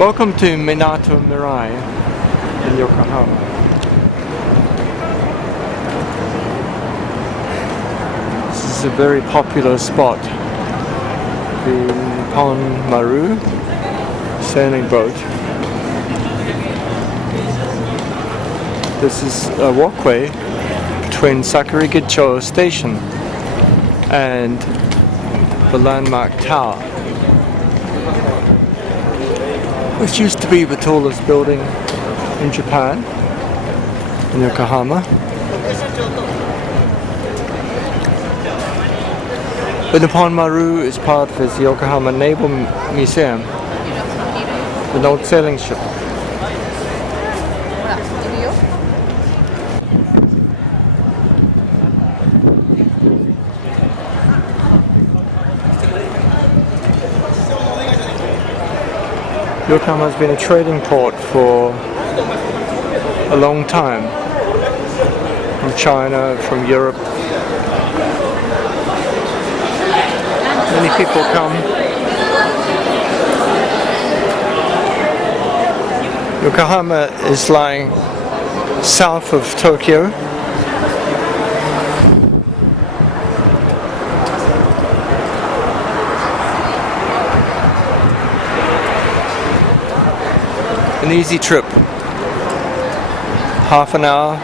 Welcome to Minatomirai in Yokohama. This is a very popular spot. The Nippon Maru sailing boat. This is a walkway between Sakurigicho Station and the landmark tower, which used to be the tallest building in Japan, in Yokohama. The Nippon Maru is part of the Yokohama Naval Museum, an old sailing ship. Yokohama has been a trading port for a long time, from China, from Europe. Many people come. Yokohama is lying south of Tokyo. An easy trip. Half an hour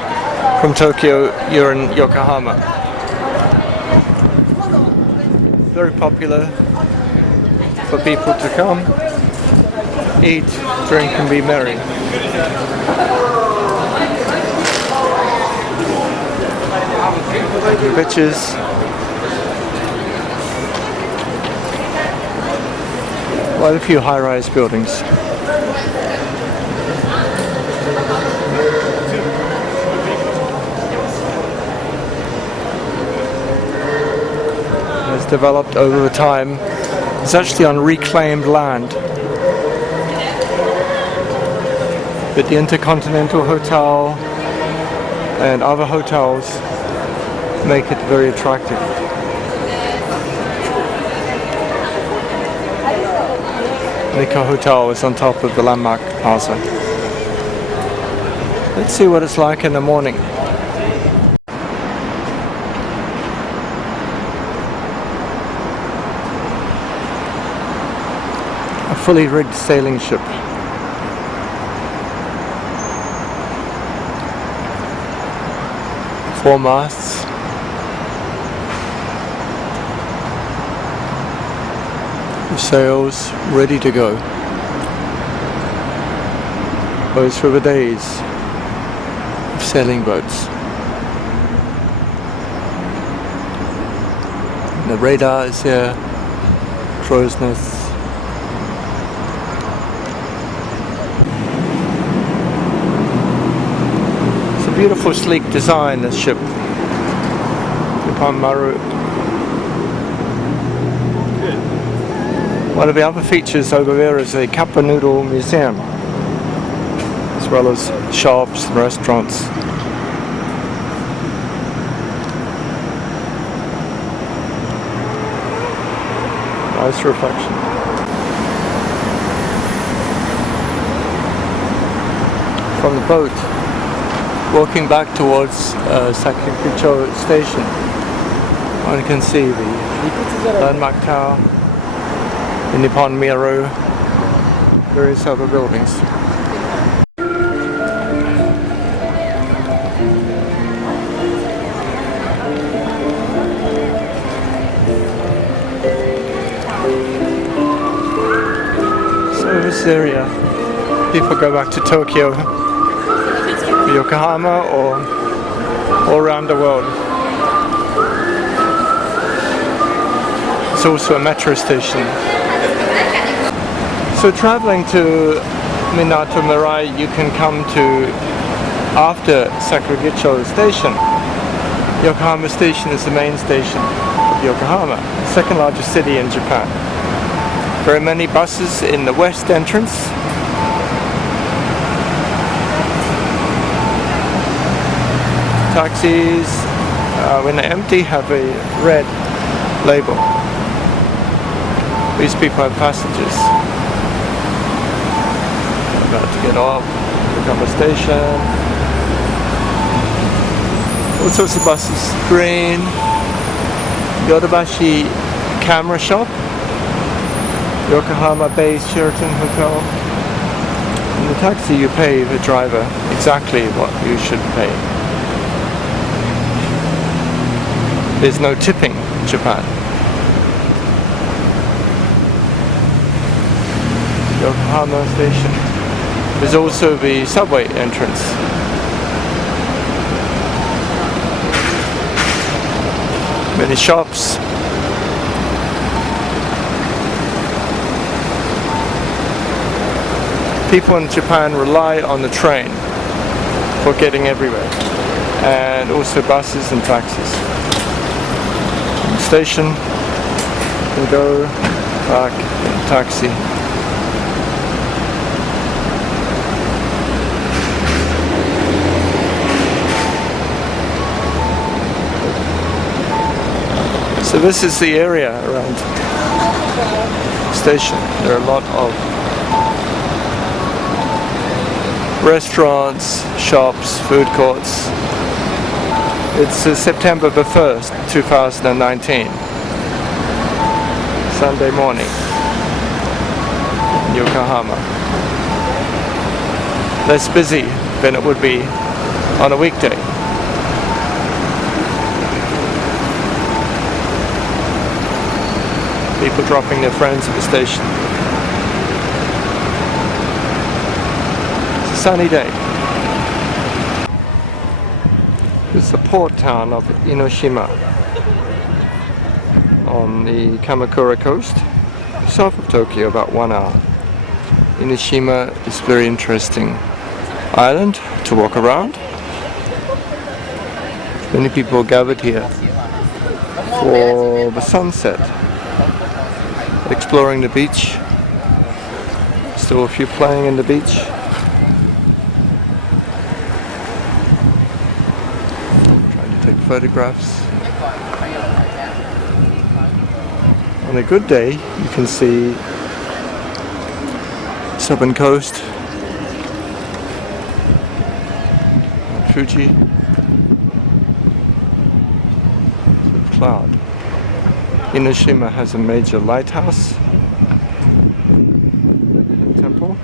from Tokyo, you're in Yokohama. Very popular for people to come, eat, drink and be merry. Beaches. Quite a few high-rise buildings. Developed over time. It's actually on reclaimed land, but the Intercontinental Hotel and other hotels make it very attractive. Nikko Hotel is on top of the landmark plaza. Let's see what it's like in the morning. Fully rigged sailing ship. Four masts. The sails ready to go. Those were the days of sailing boats. And the radar is here. Crow's nests. Beautiful sleek design, this ship. Nippon Maru. One of the other features over there is a Kappa Noodle Museum, as well as shops and restaurants. Nice reflection. From the boat, walking back towards Sakurigicho Station, one can see the landmark tower, the Nippon Maru, various other buildings. So this area, people go back to Tokyo, Yokohama, or all around the world. It's also a metro station. So traveling to Minatomirai, you can come to after Sakurigicho Station. Yokohama Station is the main station of Yokohama, second largest city in Japan. Very many buses in the west entrance. Taxis, when they're empty, have a red label. These people have passengers. get off, Yokohama Station. All sorts of buses. Green, Yodobashi Camera Shop, Yokohama Bay Sheraton Hotel. In the taxi you pay the driver exactly what you should pay. There's no tipping in Japan. Yokohama Station. There's also the subway entrance. Many shops. People in Japan rely on the train for getting everywhere, and also buses and taxis. Station, we go back, taxi. So this is the area around the station. There are a lot of restaurants, shops, food courts. It's September the 1st, 2019. Sunday morning in Yokohama. Less busy than it would be on a weekday. People dropping their friends at the station. It's a sunny day. It's the port town of Enoshima on the Kamakura coast, south of Tokyo, about 1 hour. Enoshima is a very interesting island to walk around. Many people gathered here for the sunset, exploring the beach. Still a few playing in the beach. Photographs. On a good day you can see southern coast, Fuji, cloud. Enoshima has a major lighthouse and temple.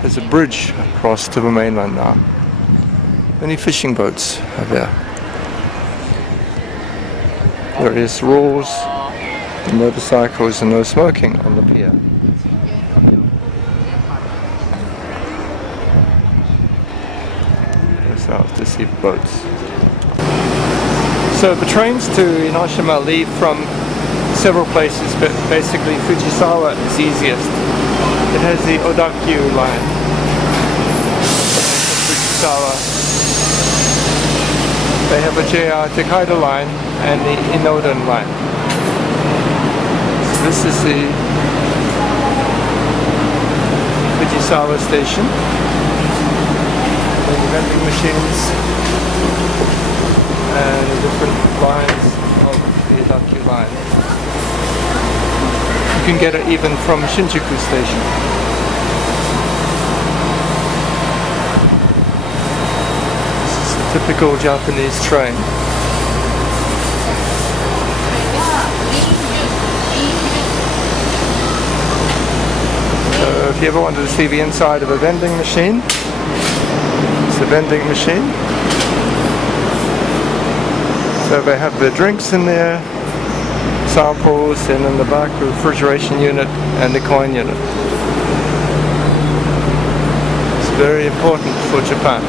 There's a bridge across to the mainland now. Many fishing boats are there. Various rules, the motorcycles and no smoking on the pier. Goes out to see the boats. So the trains to Enoshima leave from several places, but basically Fujisawa is easiest. It has the Odakyu line. Fujisawa. They have a JR Tokaido line and the Inoden line. So this is the Fujisawa station. The vending machines and the different lines of the Odakyu line. You can get it even from Shinjuku station. This is a typical Japanese train. So if you ever wanted to see the inside of a vending machine, it's a vending machine. So they have the drinks in there, samples, and in the back the refrigeration unit and the coin unit. It's very important for Japan.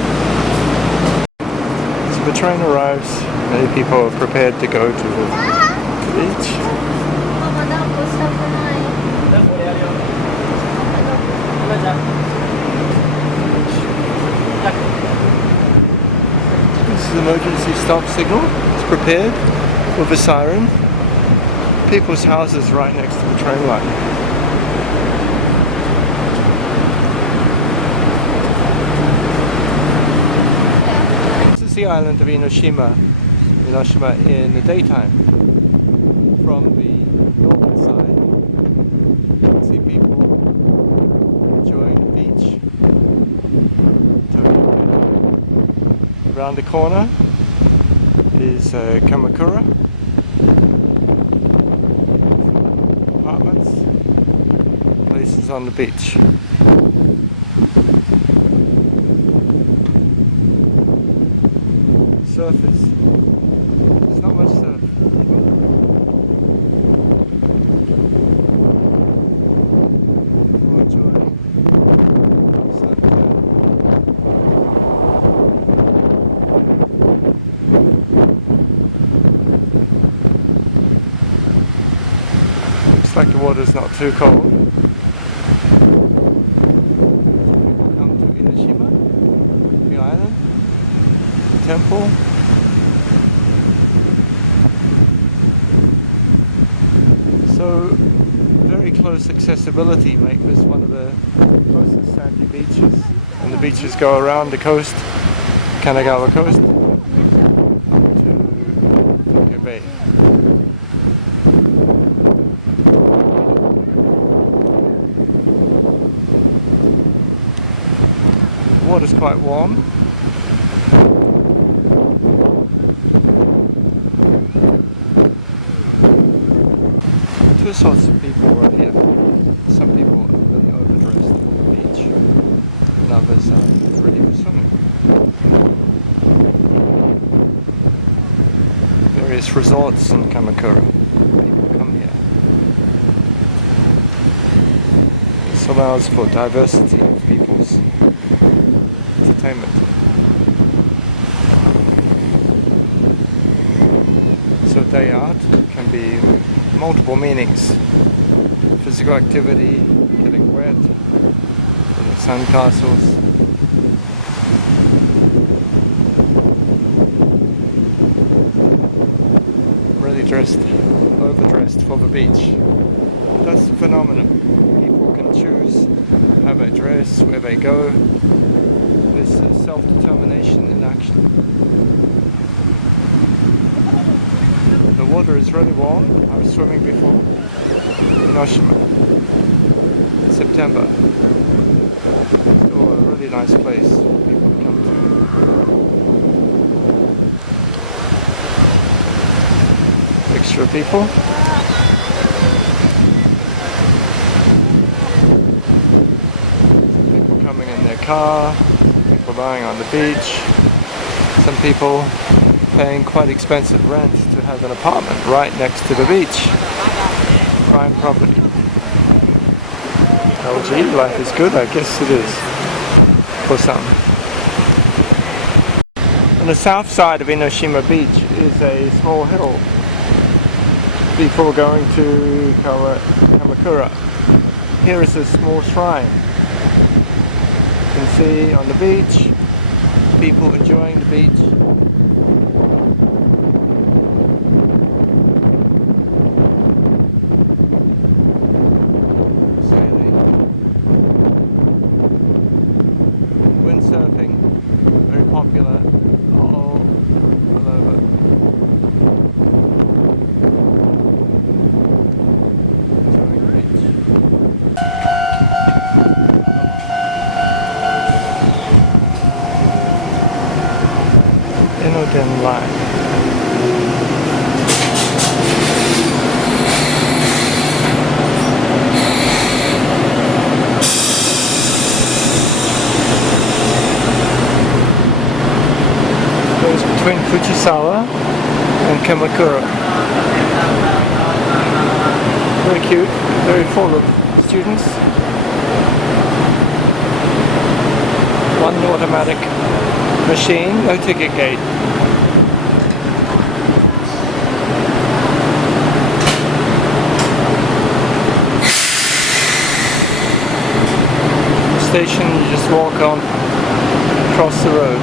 So the train arrives, many people are prepared to go to the beach. This is the emergency stop signal. It's prepared with a siren. People's houses right next to the train line. This is the island of Enoshima Enoshima in the daytime. From the northern side, you can see people enjoying the beach. Around the corner is Kamakura. Apartments, places on the beach. Surfers. There's not much surf. People enjoying suntan. Looks like the water's not too cold. People come to Enoshima, the island, temple. So very close accessibility make this one of the closest sandy beaches. And the beaches go around the coast, Kanagawa coast, up to Tokyo Bay. The water's quite warm. Two sorts of people right here. Some people are really overdressed for the beach, and others are ready for swimming. Various resorts in Kamakura. People come here. This allows for diversity of people's entertainment. So day art can be multiple meanings. Physical activity, getting wet, building sandcastles. Really overdressed for the beach. That's the phenomenon. People can choose how they dress, where they go. There's self-determination in action. The water is really warm. I was swimming before in Enoshima in September. Still a really nice place for people to come to. Mixture of people. People coming in their car, people lying on the beach, some people paying quite expensive rent to have an apartment right next to the beach. Prime property. Oh gee, life is good, I guess it is. For some. On the south side of Enoshima Beach is a small hill before going to Kamakura. Here is a small shrine. You can see on the beach, people enjoying the beach. Windsurfing, very popular all over. Enjoying the beach. Enoshima. Between Fujisawa and Kamakura. Very cute, very full of students. One automatic machine, no ticket gate. The station, you just walk on across the road.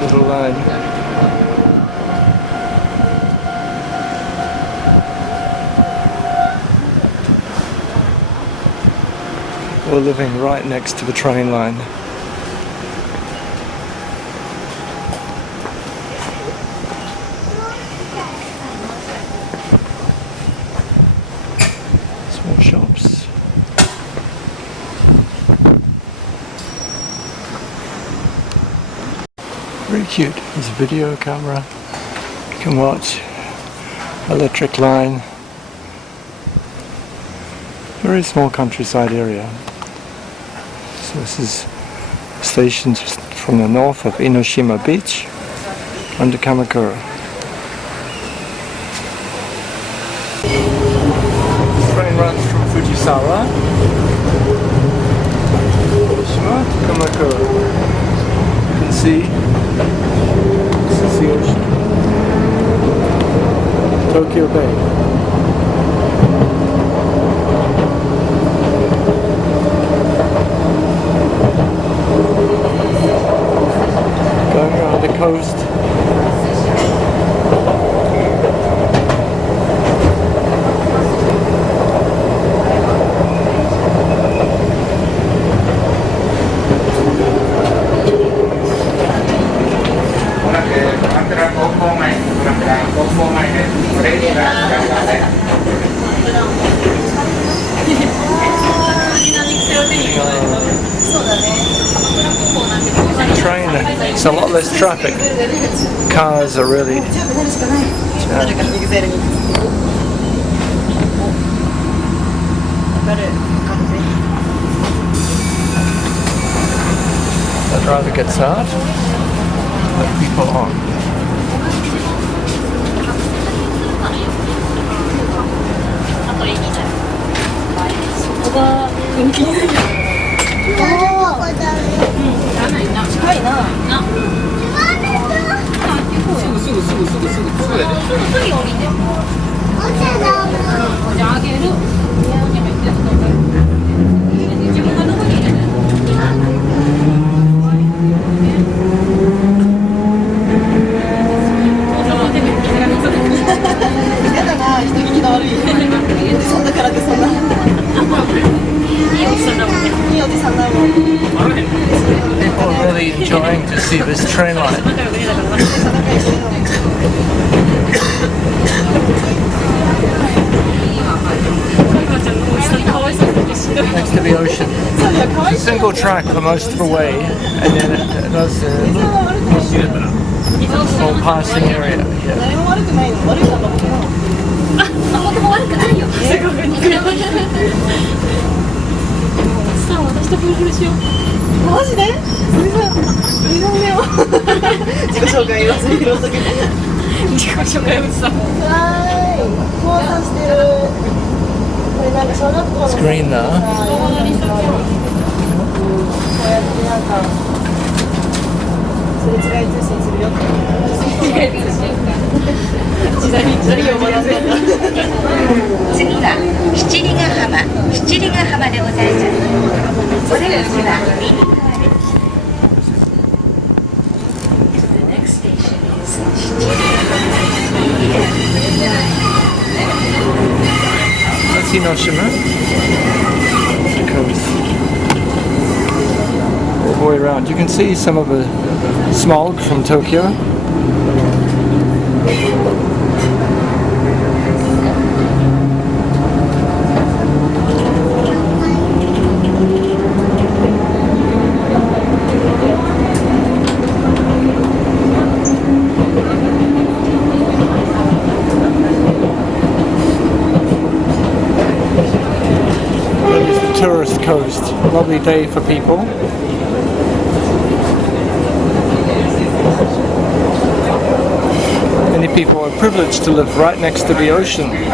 Little line. people living right next to the train line. Small shops. Very cute. There's a video camera. You can watch. Electric line. Very small countryside area. So this is a station just from the north of Enoshima beach under Kamakura. This train runs from Fujisawa, Enoshima to Kamakura. You can see this is the ocean. Tokyo Bay. Going around the coast. Train, it's a lot less traffic. Cars are really I'd rather get started. Let people on. People are really enjoying to see this train line. Next to the ocean. It's a single track for most of the way, and then it does a small passing area here. It's green now. That's Enoshima. The coast. All the way around. You can see some of the smog from Tokyo. Tourist coast. Lovely day for people. Many people are privileged to live right next to the ocean. People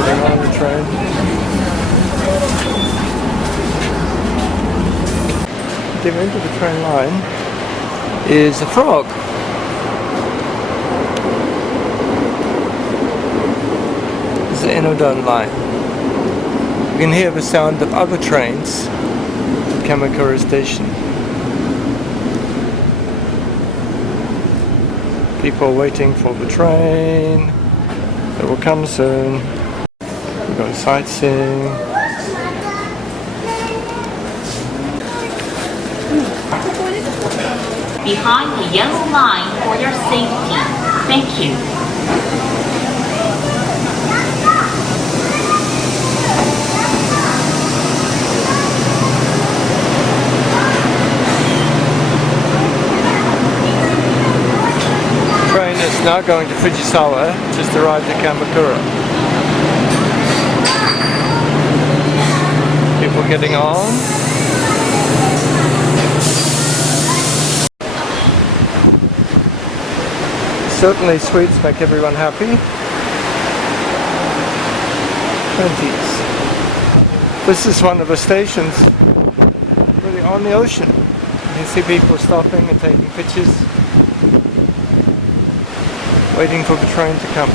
getting on the train. Getting into the train line is a frog. This is the Enoshima line. You can hear the sound of other trains at Kamakura station. People waiting for the train. It will come soon. We go sightseeing. Behind the yellow line for your safety. Thank you. Train is now going to Fujisawa, just arrived at Kamakura. People getting on. Certainly sweets make everyone happy. 20s. This is one of the stations really on the ocean. You can see people stopping and taking pictures, waiting for the train to come.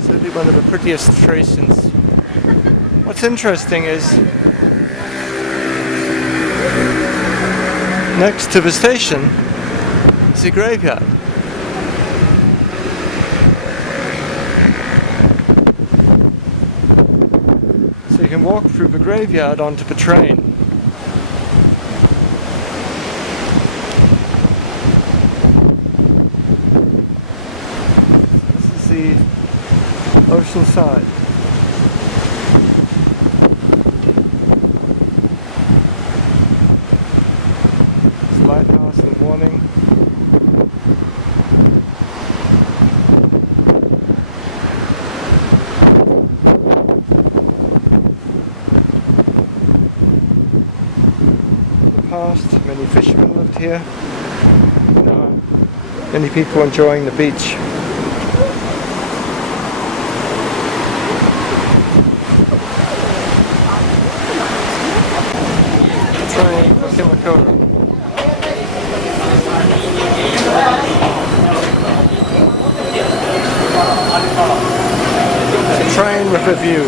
Certainly one of the prettiest stations. What's interesting is next to the station is a graveyard. So you can walk through the graveyard onto the train. This is the ocean side. Lighthouse and warning. In the past, many fishermen lived here. Now, many people enjoying the beach. Train for Kamakura. It's a train with a view.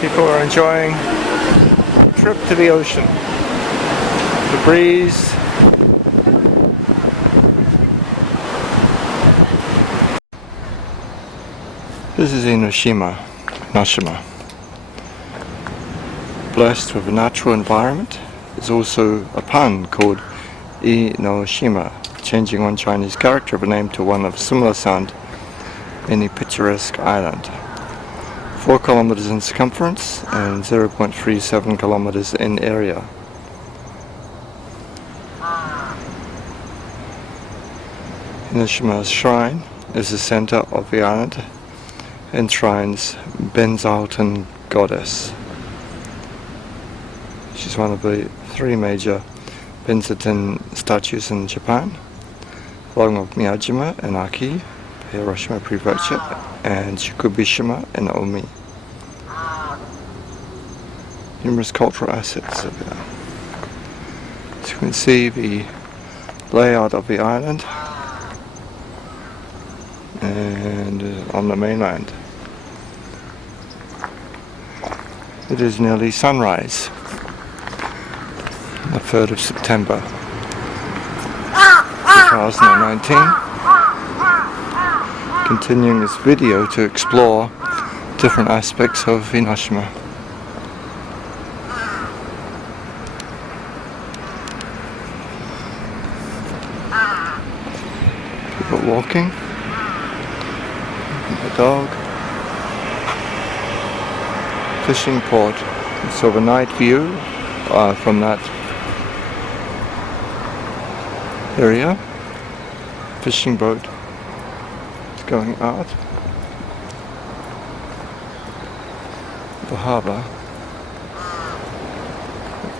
People are enjoying a trip to the ocean. The breeze. This is Enoshima. Blessed with a natural environment. There's also a pun called Enoshima, changing one Chinese character of a name to one of similar sound in a picturesque island. 4 kilometers in circumference and 0.37 kilometers in area. Enoshima's shrine is the center of the island, enshrines Benzalton goddess. She's one of the 3 major Benzalton statues in Japan, along with Miyajima and Aki, Hiroshima Prefecture, and Shikubishima and Omi. Numerous cultural assets over there. As you can see the layout of the island and on the mainland. It is nearly sunrise, the 3rd of September 2019. Continuing this video to explore different aspects of Enoshima. People walking, a dog, fishing port. So the night view from that area, fishing boat going out the harbour.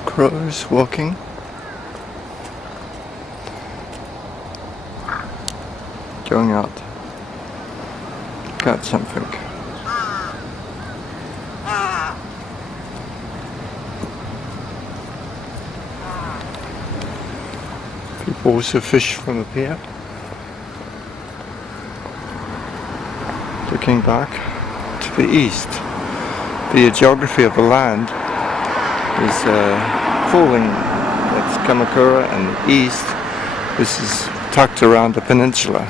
Crows walking. Going out. Got something. People also fish from up here. Looking back to the east. The geography of the land is falling. That's Kamakura, and the east, this is tucked around the peninsula.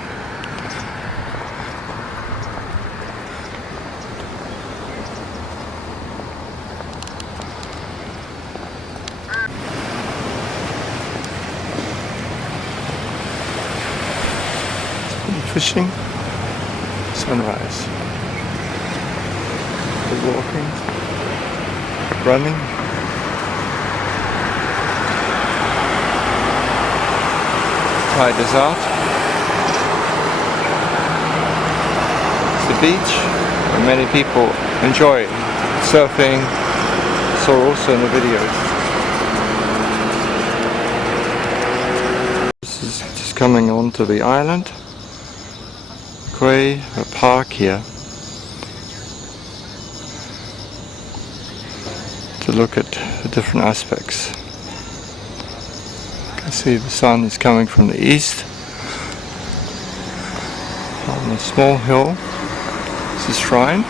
Fishing, sunrise, people walking, running, tide is out. It's the beach where many people enjoy surfing, saw also in the videos. This is just coming onto the island. A park here to look at the different aspects. You can see the sun is coming from the east on a small hill. It's a shrine,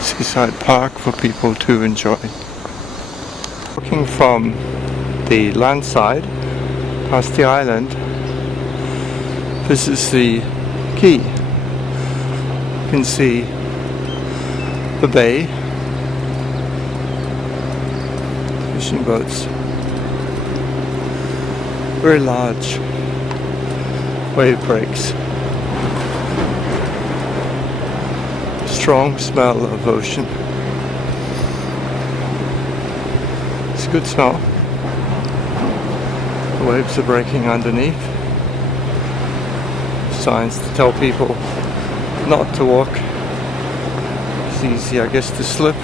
seaside park for people to enjoy. Walking from the land side past the island. This is the quay. You can see the bay, fishing boats, very large wave breaks, strong smell of ocean. It's a good smell. The waves are breaking underneath. Signs to tell people not to walk. It's easy, I guess, to slip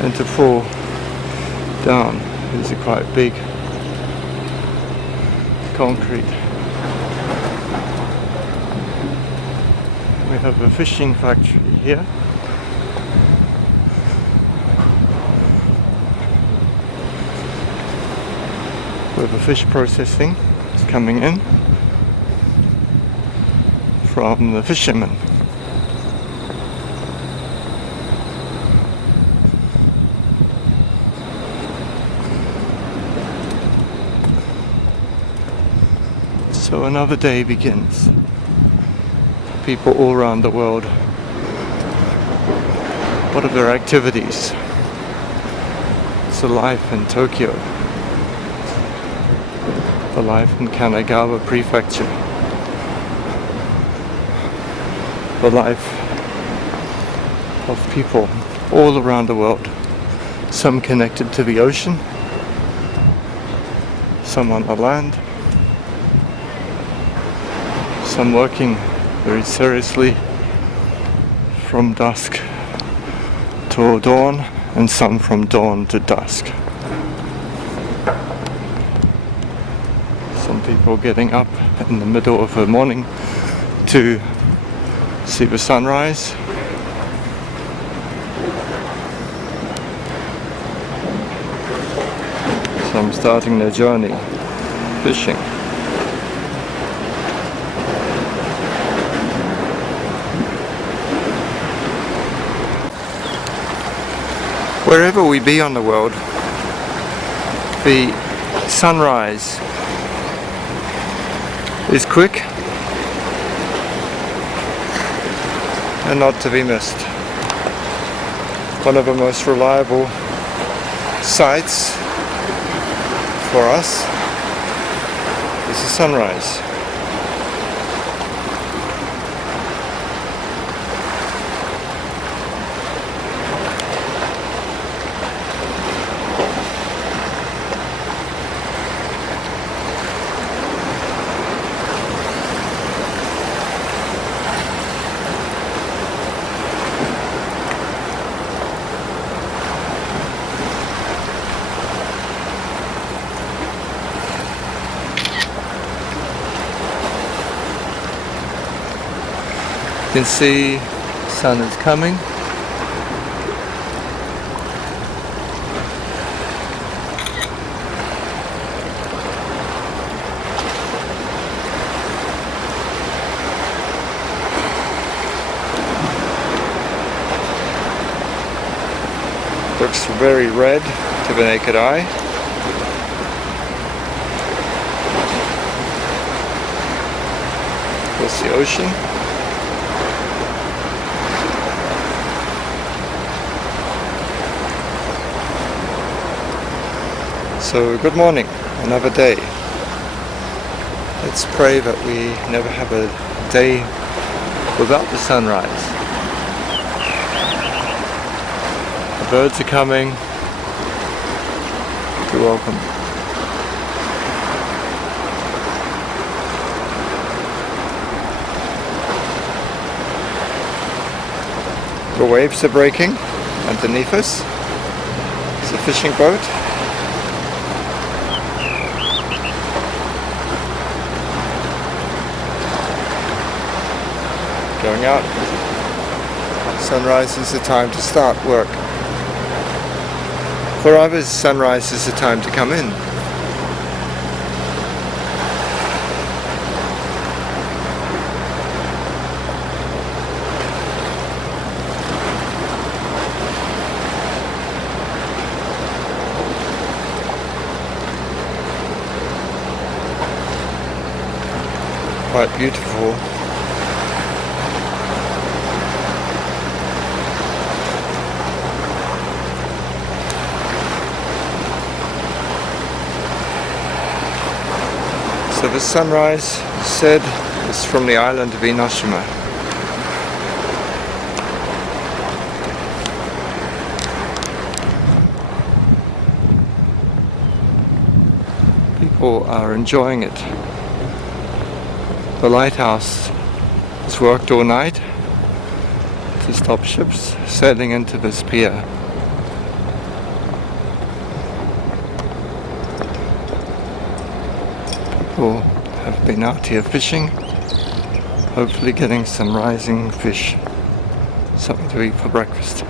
and to fall down. These are quite big concrete. We have a fishing factory here. With the fish processing is coming in from the fishermen. So another day begins. People all around the world. What are their activities? It's the life in Tokyo. The life in Kanagawa Prefecture. The life of people all around the world, some connected to the ocean, some on the land, some working very seriously from dusk till dawn, and some from dawn to dusk. Some people getting up in the middle of the morning to see the sunrise. Some starting their journey fishing. Wherever we be on the world, the sunrise is quick and not to be missed. One of the most reliable sights for us is the sunrise. can see sun is coming. Looks very red to the naked eye. There's the ocean. So good morning, another day. Let's pray that we never have a day without the sunrise. The birds are coming. You're welcome. The waves are breaking underneath us. It's a fishing boat. Going out. Sunrise is the time to start work. For others, sunrise is the time to come in. Quite beautiful. So the sunrise said is from the island of Enoshima. People are enjoying it. The lighthouse has worked all night to stop ships sailing into this pier. People have been out here fishing, hopefully getting some rising fish, something to eat for breakfast.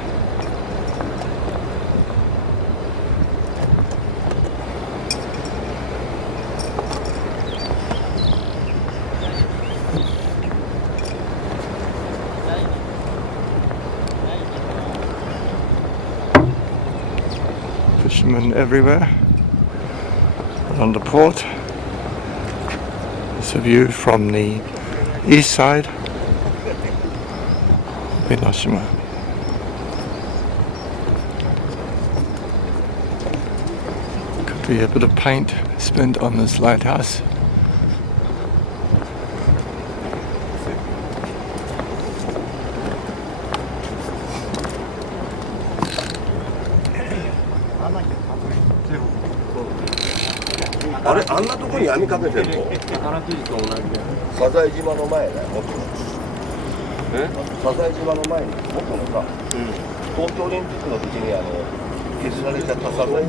Fishermen everywhere. On the port. It's a view from the east side of Enoshima. Could be a bit of paint spent on this lighthouse.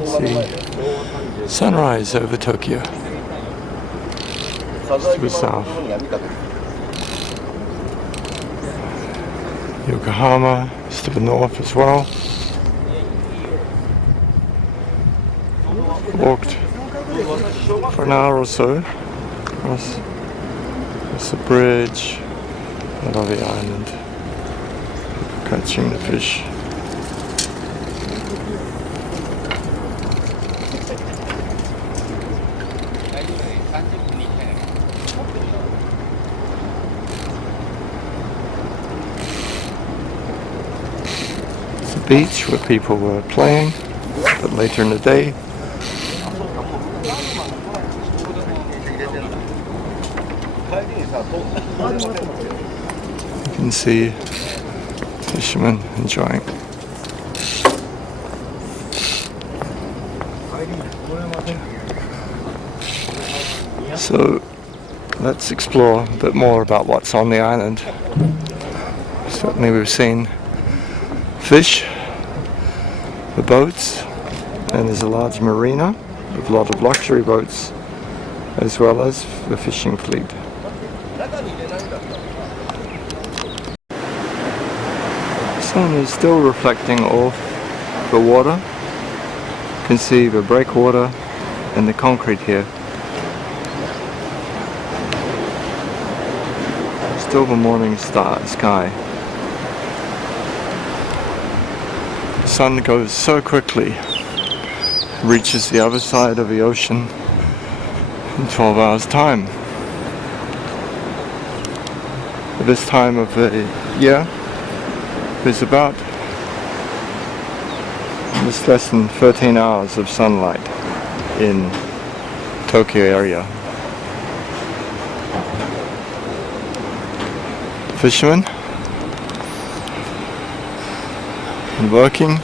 See, sunrise over Tokyo. To the south. Yokohama is to the north as well. Walked for an hour or so across the bridge above the island, catching the fish. It's a beach where people were playing, but later in the day you can see fishermen enjoying. So let's explore a bit more about what's on the island. Certainly we've seen fish, the boats, and there's a large marina with a lot of luxury boats as well as the fishing fleet. sun is still reflecting off the water. You can see the breakwater and the concrete here. Still the morning sky. The sun goes so quickly, reaches the other side of the ocean in 12 hours time. At this time of the year, there's about just less than 13 hours of sunlight in Tokyo area. Fishermen and working.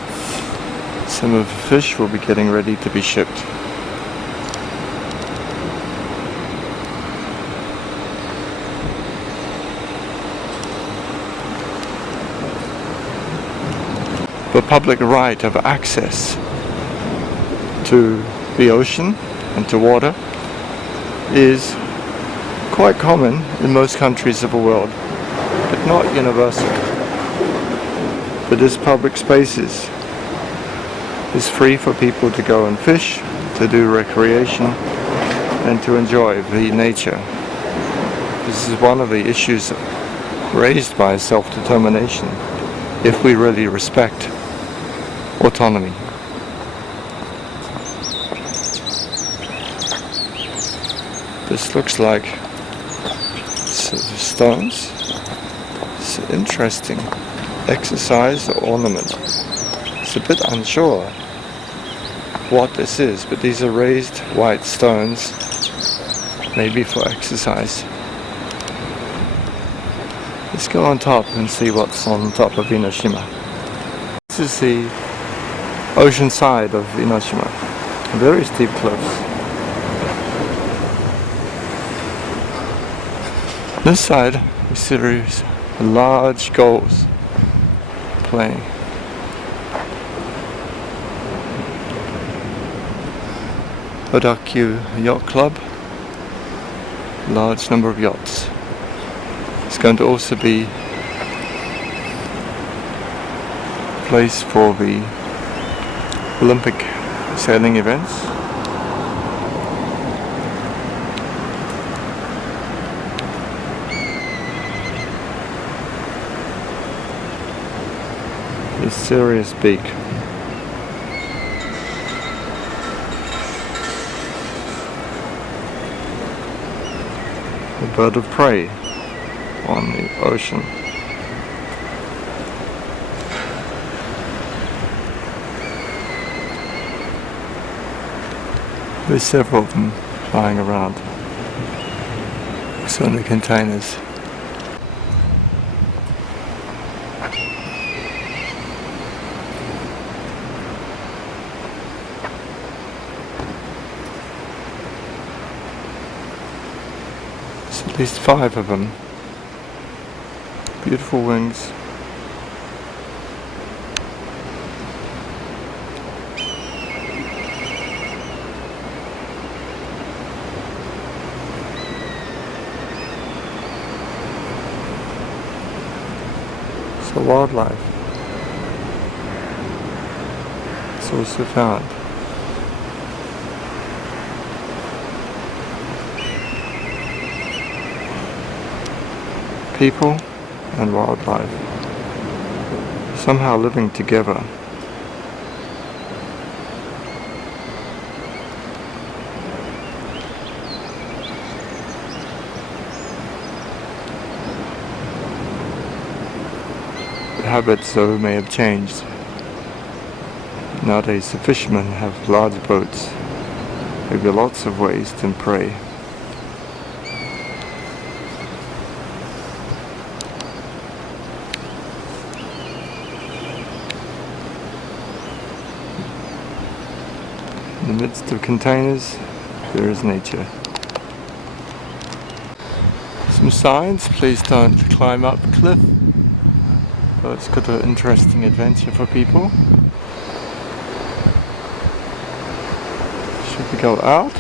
Some of the fish will be getting ready to be shipped. The public right of access to the ocean and to water is quite common in most countries of the world, but not universal. But this public spaces is free for people to go and fish, to do recreation, and to enjoy the nature. This is one of the issues raised by self-determination, if we really respect autonomy. This looks like stones. It's an interesting exercise or ornament. It's a bit unsure what this is, but these are raised white stones, maybe for exercise. Let's go on top and see what's on top of Enoshima. This is the ocean side of Enoshima. Very steep cliffs. This side we see there's large gulls playing. Odakyu Yacht Club. Large number of yachts. It's going to also be a place for the Olympic sailing events. A serious beak. A bird of prey on the ocean. There's several of them flying around. Also in the containers. There's at least 5 of them. Beautiful wings. So wildlife is also found. People and wildlife somehow living together. The habits though may have changed. Nowadays the fishermen have large boats. There will be lots of ways to prey. In the midst of containers, there is nature. Some signs, please don't climb up the cliff. So it's got an interesting adventure for people. Should we go out?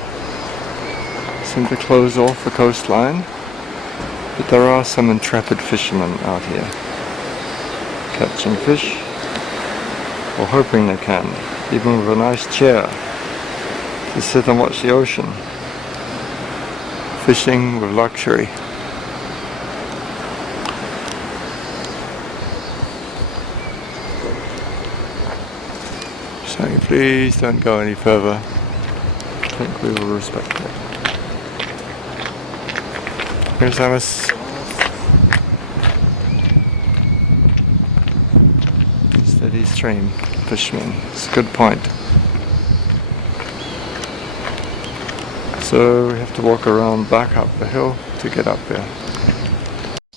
Seem to close off the coastline. But there are some intrepid fishermen out here. You catching fish, or hoping they can, even with a nice chair to sit and watch the ocean. Fishing with luxury. Saying please don't go any further. I think we will respect that. Here's Amos. Steady stream, fishermen. It's a good point. So we have to walk around back up the hill to get up there.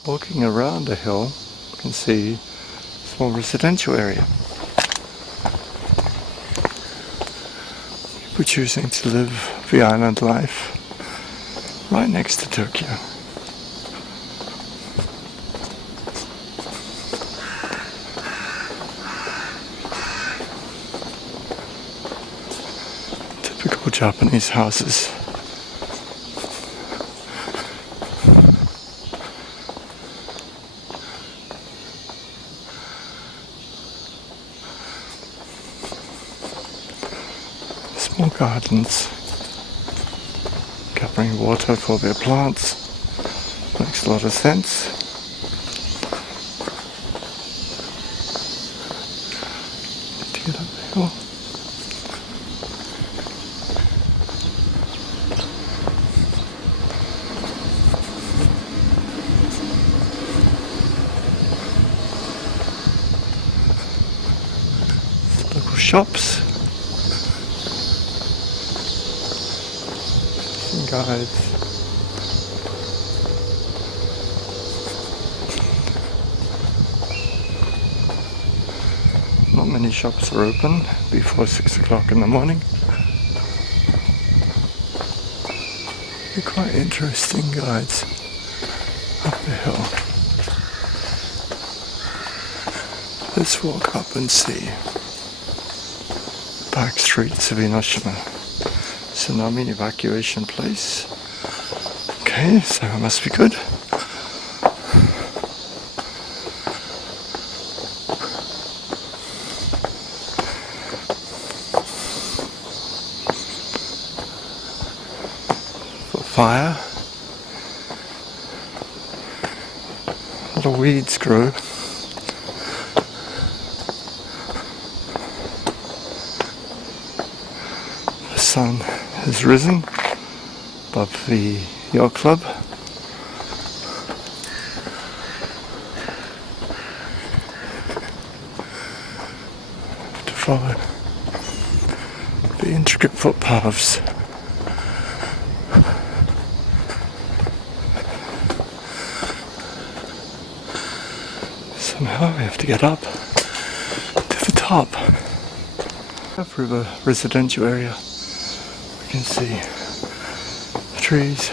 Walking around the hill, you can see a small residential area. People choosing to live the island life right next to Tokyo. Typical Japanese houses. Small gardens, covering water for their plants, makes a lot of sense. To get up the hill. Local shops. Guides. Not many shops are open before 6 o'clock in the morning. They're quite interesting guides up the hill. Let's walk up and see the back streets of Enoshima. Tsunami evacuation place. Okay, so it must be good. For fire. A lot of weeds grow. The sun has risen above the yacht club. To follow the intricate footpaths. Somehow we have to get up to the top. Through the residential area. You can see the trees,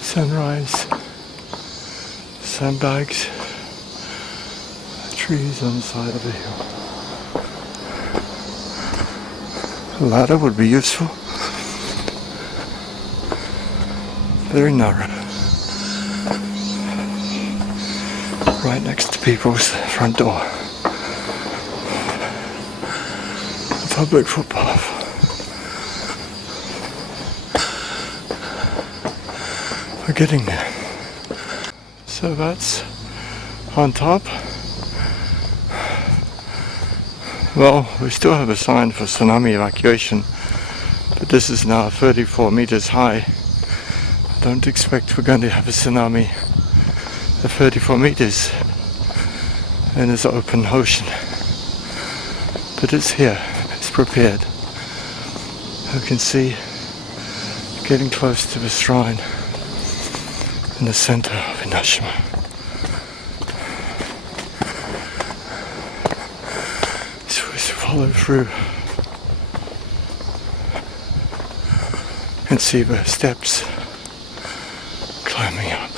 sunrise, sandbags, trees on the side of the hill. A ladder would be useful. Very narrow. Right next to people's front door. The public footpath. We're getting there. So that's on top. Well, we still have a sign for tsunami evacuation, but this is now 34 meters high. I don't expect we're going to have a tsunami at 34 meters in this open ocean. But it's here, it's prepared. You can see getting close to the shrine in the center of Enoshima. So we follow through and see the steps climbing up.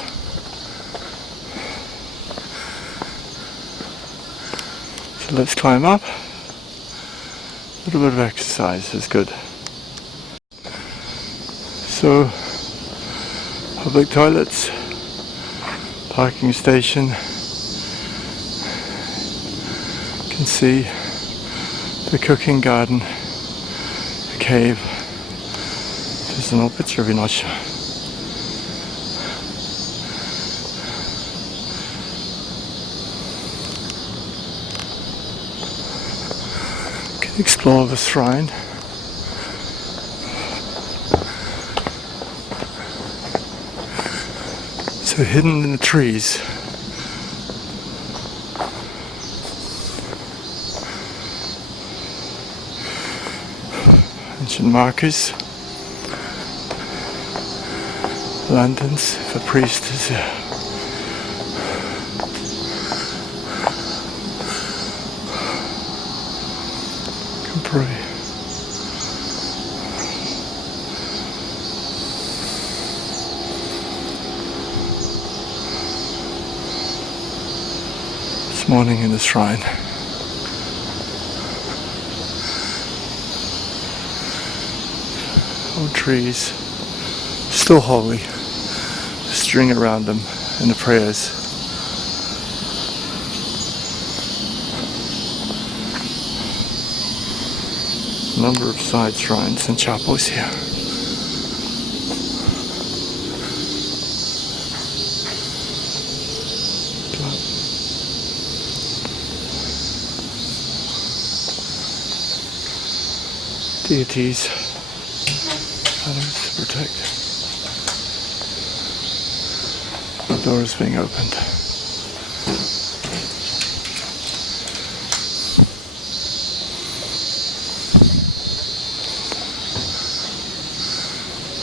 So let's climb up. A little bit of exercise is good. So public toilets, parking station, can see the cooking garden, the cave. There's an old picture of Enoshima. You can explore the shrine. So hidden in the trees. Ancient markers. Lanterns, if a priest is here. Can pray. This morning in the shrine. Old trees, still holy. String around them and the prayers. A number of side shrines and chapels here. Deities, others to protect. The door is being opened.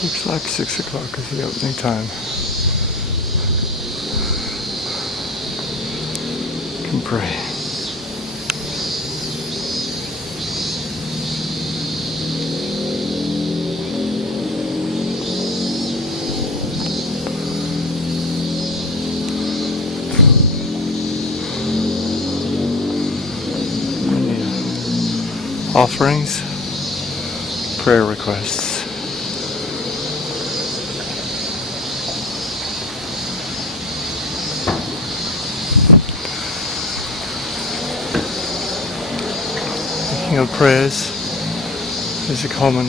Looks like 6 o'clock is the opening time. You can pray. Offerings, prayer requests. Making of prayers is a common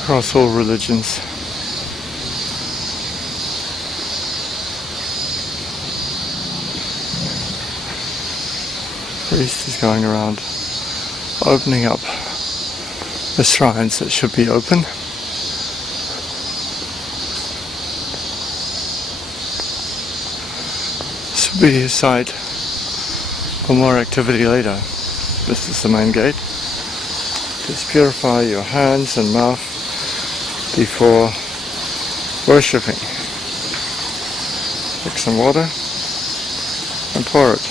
across all religions. The priest is going around opening up the shrines that should be open. This will be a site for more activity later. This is the main gate. Just purify your hands and mouth before worshipping. Take some water and pour it.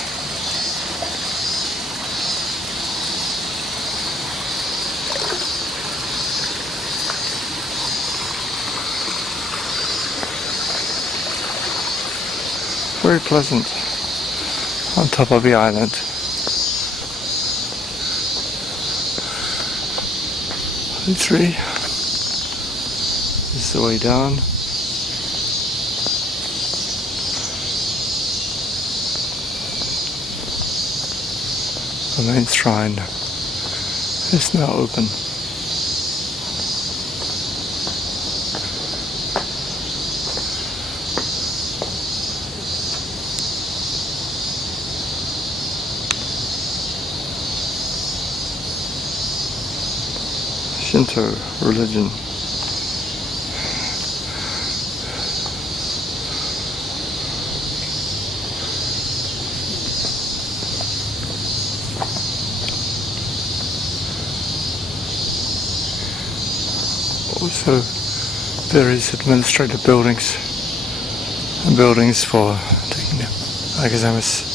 Very pleasant on top of the island. The tree is the way down. The main shrine is now open. Shinto religion. Also various administrative buildings and buildings for taking exams.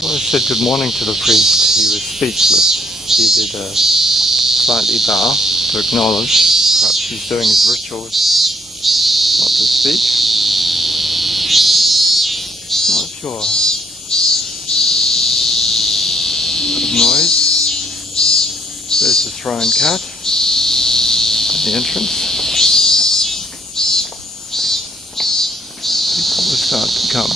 I said good morning to the priest. He was speechless. He did a slightly bow to acknowledge. Perhaps he's doing his rituals not to speak. Not sure. A lot of noise. shrine cat at the entrance. People will start to come.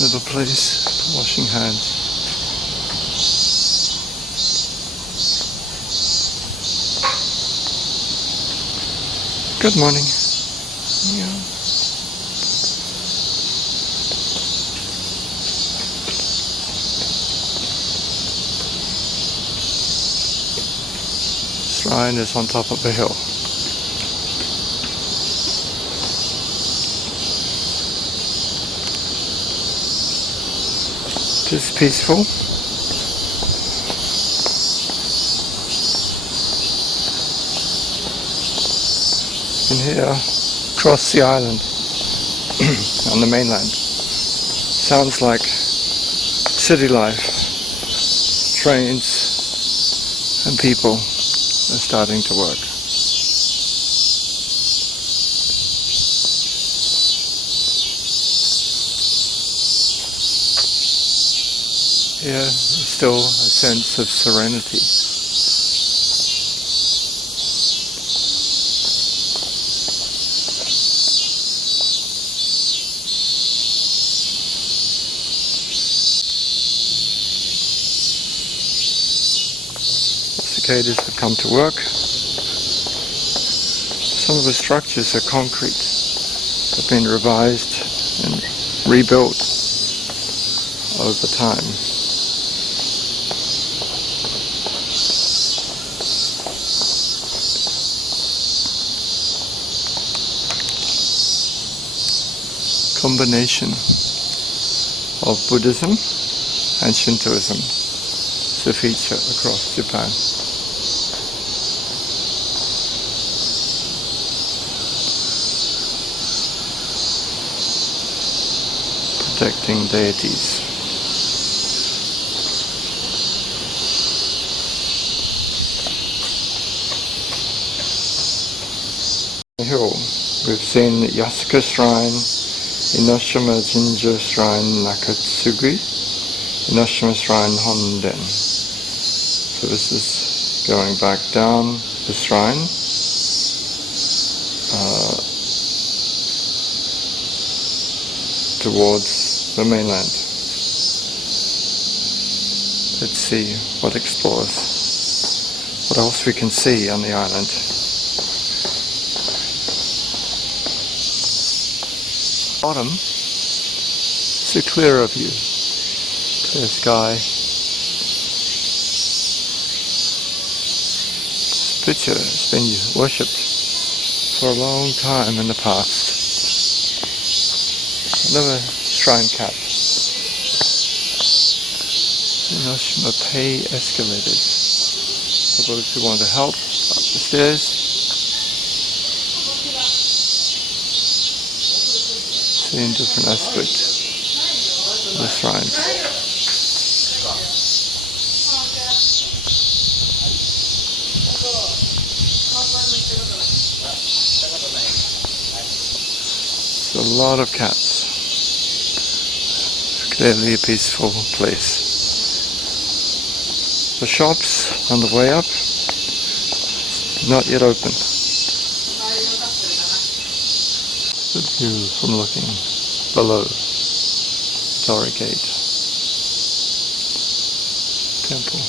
Little place for washing hands. Good morning. Yeah. Shrine is on top of a hill. It is peaceful. You can hear across the island on the mainland. Sounds like city life. Trains and people are starting to work. Here is still a sense of serenity. Cicadas have come to work. Some of the structures are concrete, have been revised and rebuilt over time. Combination of Buddhism and Shintoism is a feature across Japan. Protecting deities. The hill, we've seen Yasuka Shrine, Enoshima Jinja Shrine Nakatsugi, Enoshima Shrine Honden. So this is going back down the shrine. Towards the mainland. Let's see what explores, what else we can see on the island. Bottom, it's a clearer view, clear sky. This picture has been worshipped for a long time in the past. Another shrine cat. Enoshima pay escalators for those who want to help up the stairs. Seeing different aspects of the shrines. There's a lot of cats. Clearly a peaceful place. The shops on the way up, not yet open. Good view from looking below Torii Gate Temple.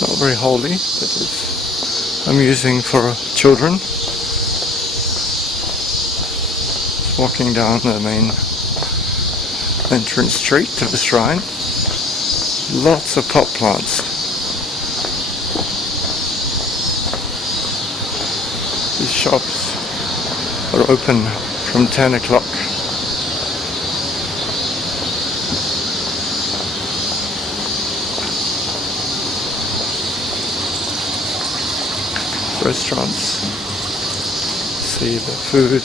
Not very holy, but it's amusing for children. Walking down the main entrance street to the shrine. Lots of pot plants. These shops are open from 10 o'clock. Restaurants. See the food.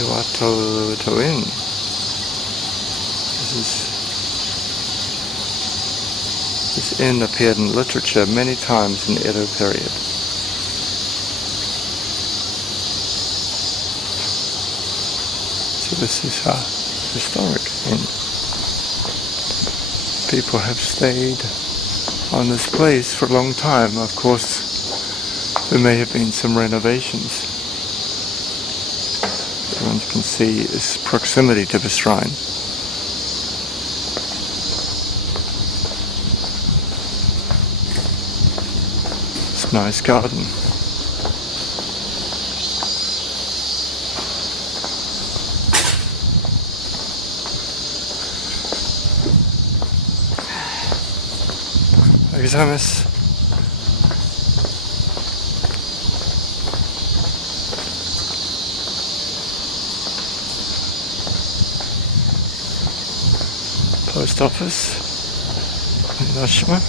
Iwato Inn. This inn appeared in literature many times in the Edo period. So this is a historic inn. People have stayed on this place for a long time. Of course, there may have been some renovations. What you can see is proximity to the shrine. It's a nice garden. Examis. Post office, Enoshima.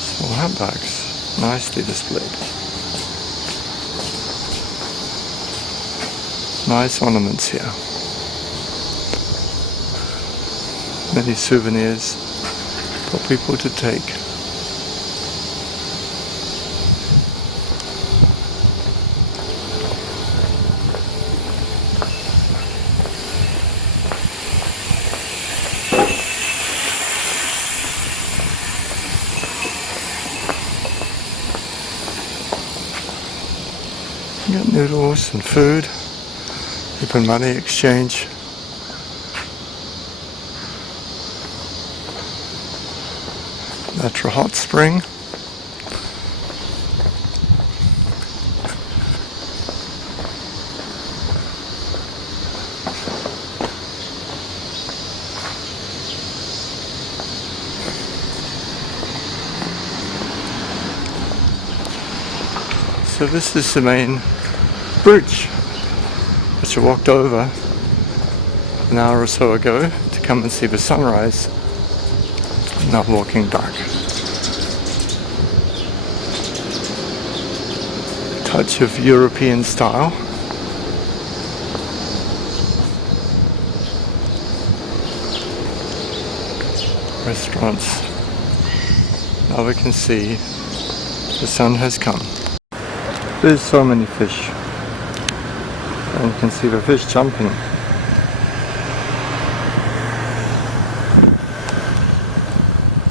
Small handbags, nicely displayed. Nice ornaments here. Many souvenirs for people to take. You got noodles and food. Open money exchange. Natural hot spring. So this is the main bridge, which I walked over an hour or so ago to come and see the sunrise. Now walking back. Touch of European style. Restaurants. Now we can see the sun has come. There's so many fish. And you can see the fish jumping.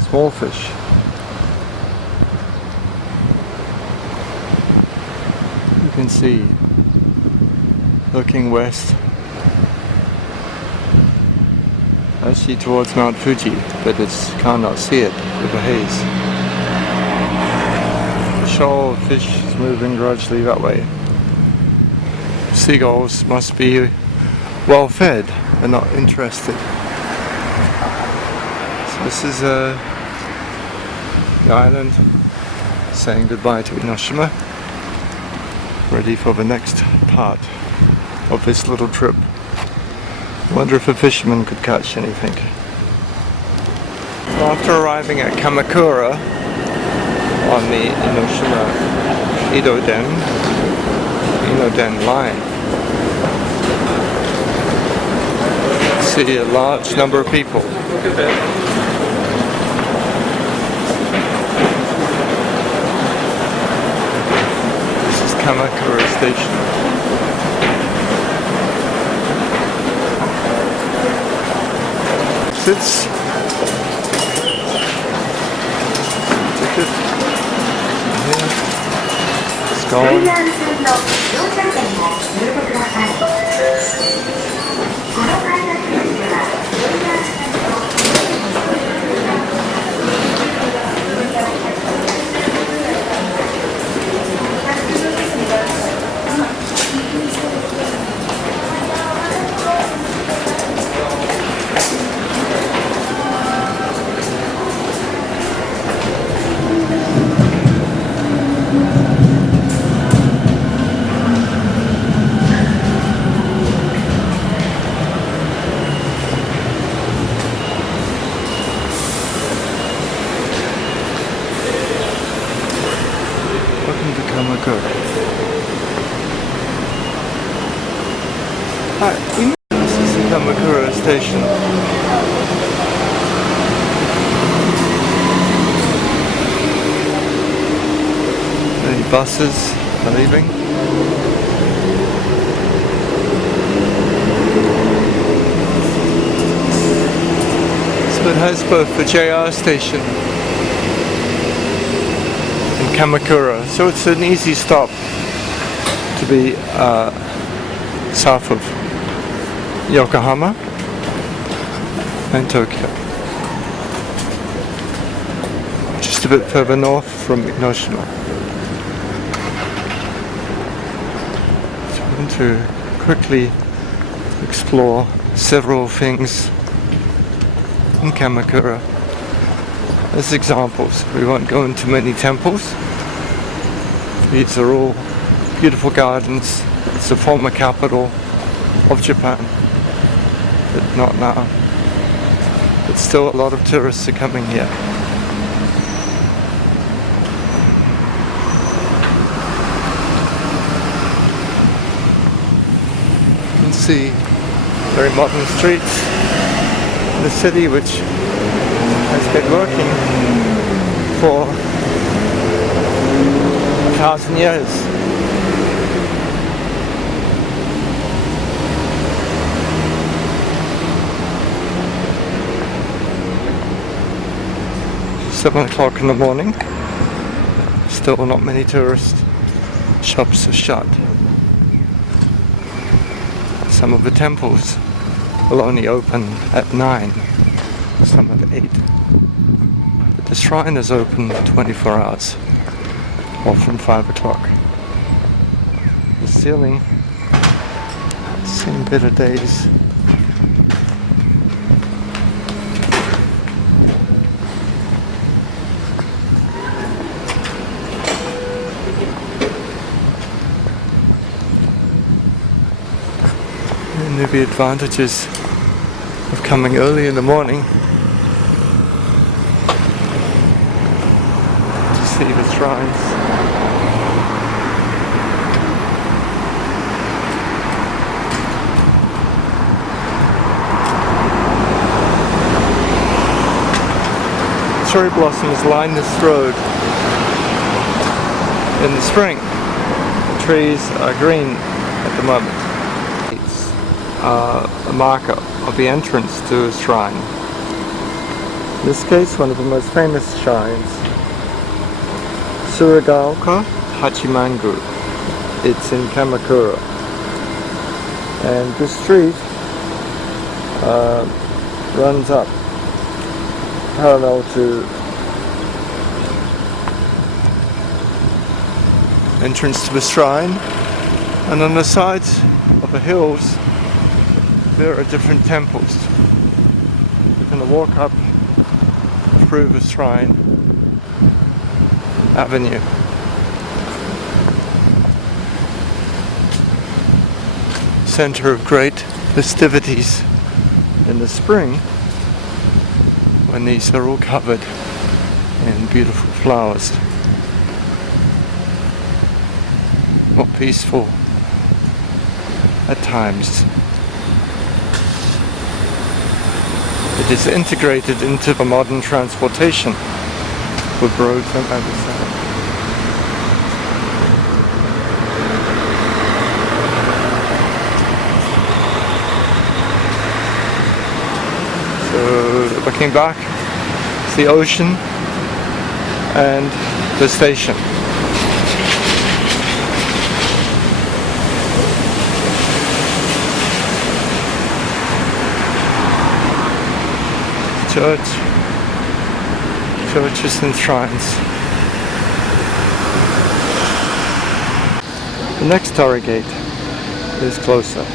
Small fish. You can see, looking west, actually towards Mount Fuji, but it's cannot see it with the haze. The shoal of fish is moving gradually that way. Seagulls must be well fed and not interested. So this is the island saying goodbye to Enoshima, ready for the next part of this little trip. I wonder if a fisherman could catch anything. So after arriving at Kamakura on the Enoshima Inoden line, see a large number of people. Look at that. Kamakura station. Sits. Ticket. Here. It's gone. Hi, this is the Kamakura station. Many buses are leaving. So it has both the JR station and Kamakura, so it's an easy stop to be south of Yokohama and Tokyo. Just a bit further north from Enoshima. So I'm going to quickly explore several things in Kamakura as examples. We won't go into many temples. These are all beautiful gardens. It's the former capital of Japan, but not now. But still a lot of tourists are coming here. You can see very modern streets in the city, which has been working for 1,000 years. It's 7 o'clock in the morning. Still not many tourists. Shops are shut. Some of the temples will only open at 9, some at 8. But the shrine is open 24 hours, or from 5 o'clock. The ceiling, seen better days. And there be advantages of coming early in the morning to see the shrines. Cherry blossoms line this road in the spring. The trees are green at the moment. It's a marker of the entrance to a shrine. In this case, one of the most famous shrines, Suragaoka Hachimangu. It's in Kamakura. And this street runs up parallel to entrance to the shrine, and on the sides of the hills there are different temples. You're going to walk up through the shrine avenue. Center of great festivities in the spring, when these are all covered in beautiful flowers. More peaceful at times. It is integrated into the modern transportation with roads on either side. So looking back, it's the ocean and the station. Churches and shrines. The next torii gate is closer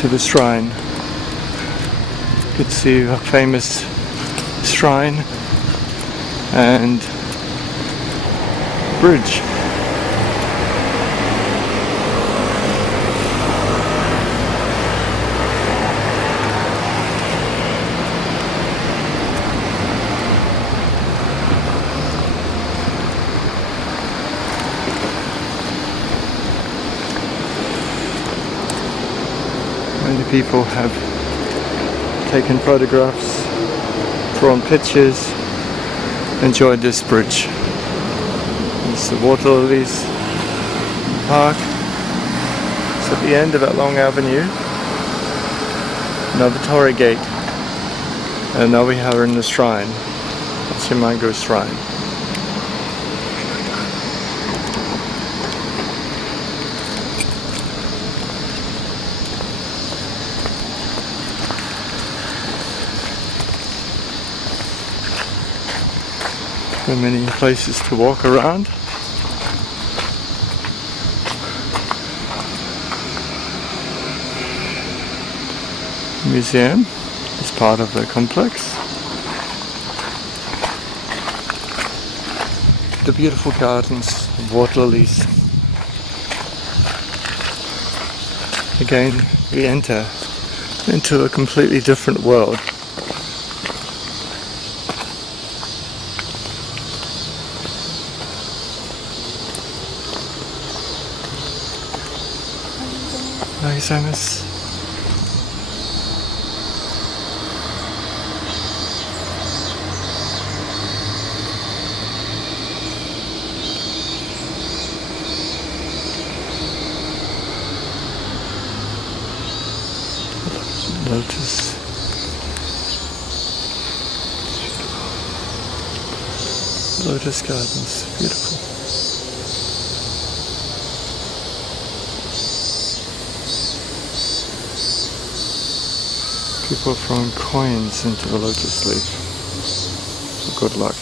to the shrine. You can see a famous shrine and bridge. Many people have taken photographs, drawn pictures, enjoyed this bridge. It's the water lilies park. It's at the end of that long avenue. Now the Torii Gate. And now we are in the shrine, Shimango Shrine. There are many places to walk around. The museum is part of the complex. The beautiful gardens of water lilies. Again, we enter into a completely different world. Arigatou. Lotus. Lotus gardens, beautiful. People throwing coins into the lotus leaf for good luck.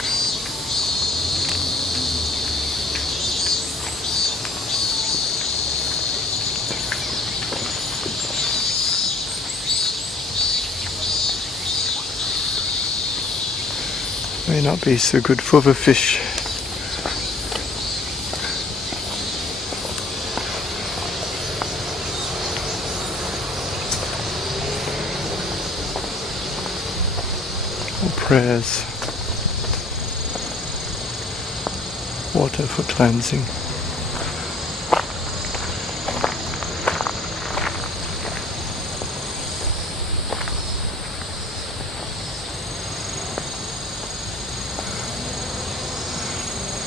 May not be so good for the fish. Or prayers. Water for cleansing.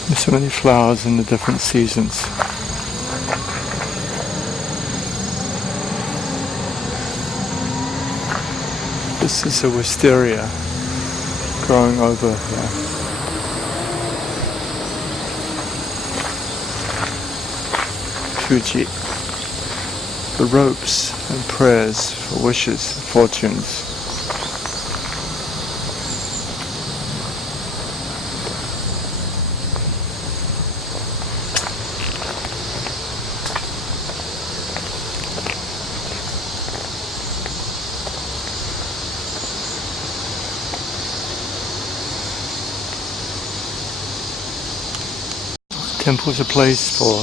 There's so many flowers in the different seasons. This is a wisteria growing over here. Fuji. The ropes and prayers for wishes and fortunes. Temple's a place for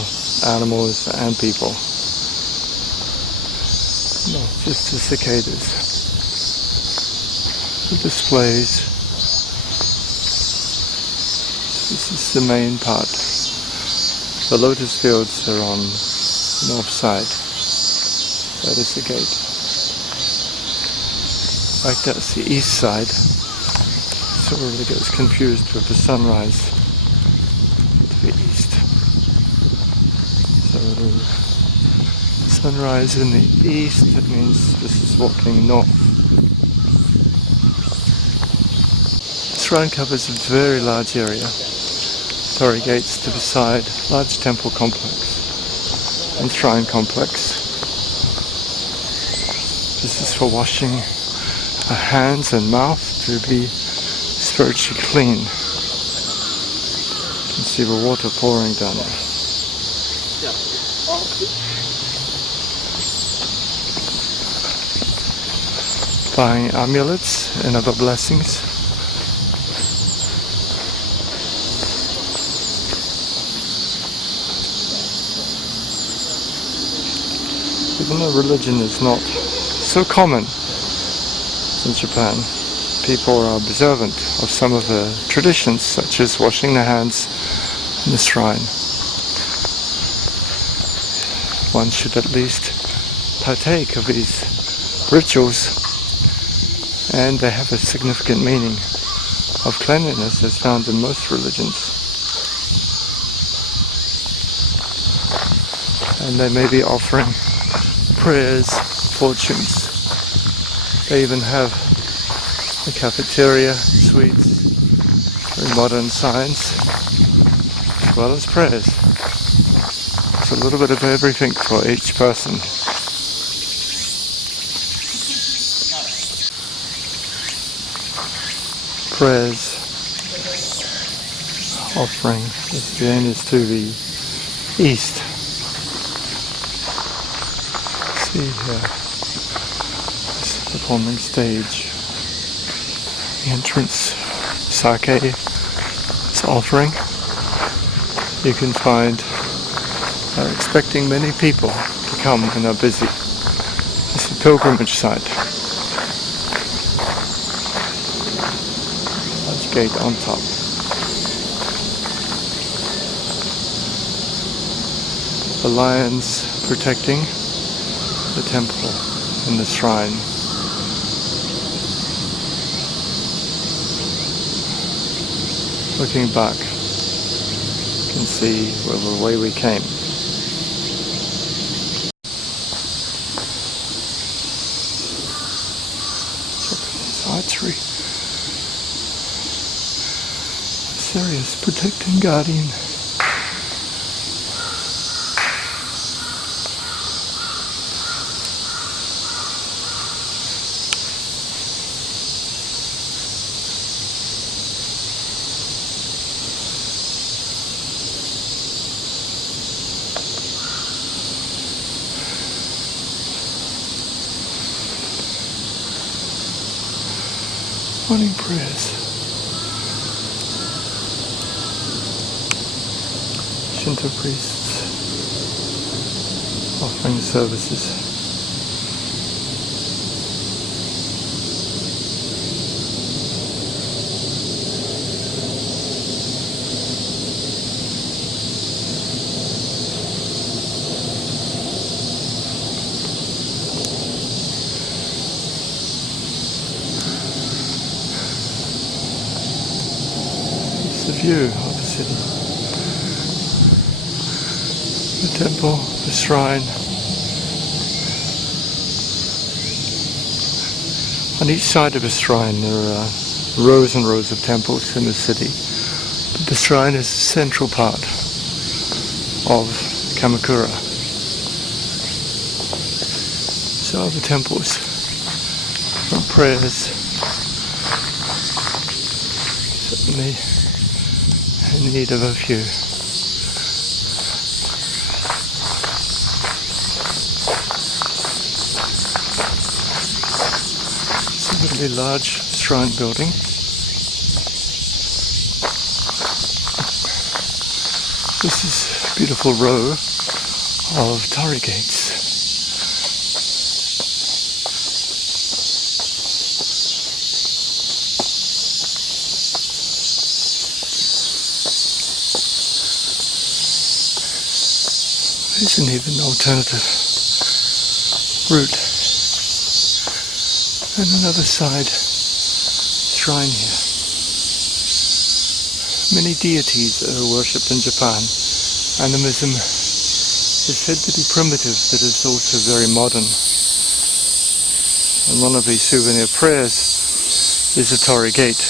animals and people, not just the cicadas. The displays. This is the main part. The lotus fields are on the north side. That is the gate. Like that's the east side. So it really gets confused with the sunrise. The east. So sunrise in the east, that means this is walking north. The shrine covers a very large area. Torii gates to the side, large temple complex and shrine complex. This is for washing our hands and mouth to be spiritually clean. You can see the water pouring down there. Buying amulets and other blessings. Even though religion is not so common in Japan, people are observant of some of the traditions, such as washing their hands in the shrine. One should at least partake of these rituals, and they have a significant meaning of cleanliness as found in most religions. And they may be offering prayers, fortunes. They even have a cafeteria, sweets, very modern science, as well as prayers. It's a little bit of everything for each person. Prayers, offering, this again is to the east. See here, this is the performing stage. The entrance, sake is offering. You can find they're expecting many people to come and are busy. It's a pilgrimage site. Large gate on top. The lions protecting the temple and the shrine. Looking back, you can see the way we came. Japanese archery. Serious protecting guardian. Morning prayers. Shinto priests offering services. The view of the city, the temple, the shrine. On each side of a shrine there are rows and rows of temples in the city, but the shrine is a central part of Kamakura. So are the temples, from prayers, certainly in need of a few. It's a really large shrine building. This is a beautiful row of torii gates. There's an even alternative route. And another side shrine here. Many deities are worshipped in Japan. Animism is said to be primitive, but is also very modern. And one of the souvenir prayers is a torii gate.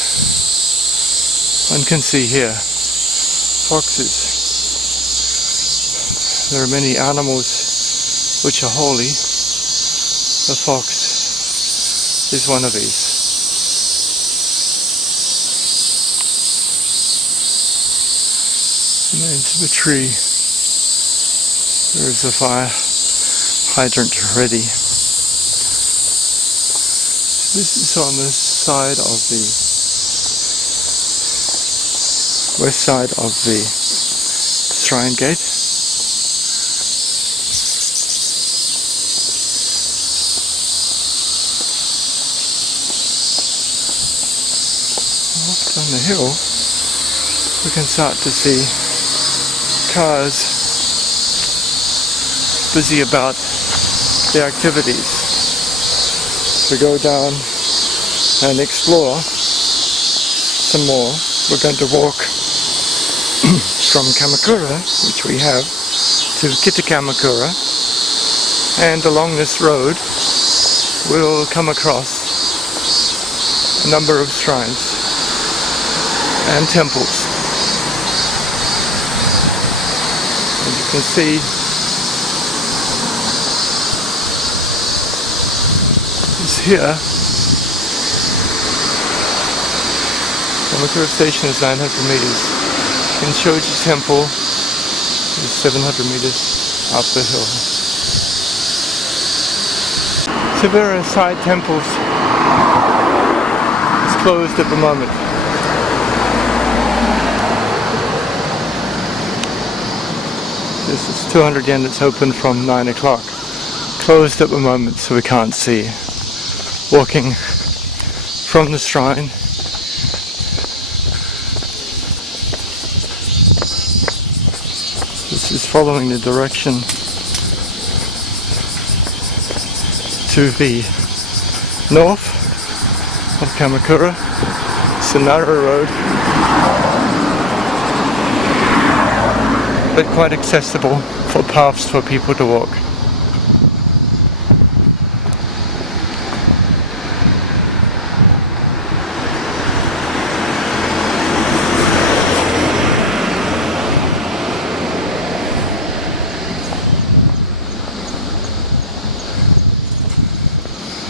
One can see here foxes. There are many animals which are holy. The fox is one of these. And then to the tree there is a fire hydrant ready. This is on the side of the west side of the shrine gate. On the hill we can start to see cars busy about their activities. to go down and explore some more. We're going to walk from Kamakura, which we have, to Kamakura, and along this road we'll come across a number of shrines and temples. As you can see, it's here. Kamakura station is 900 meters. Enoshima temple is 700 meters up the hill. Severa side temples is closed at the moment. This is 200 yen, it's open from 9 o'clock. Closed at the moment, so we can't see. Walking from the shrine. This is following the direction to the north of Kamakura. It's a narrow road, but quite accessible for paths for people to walk.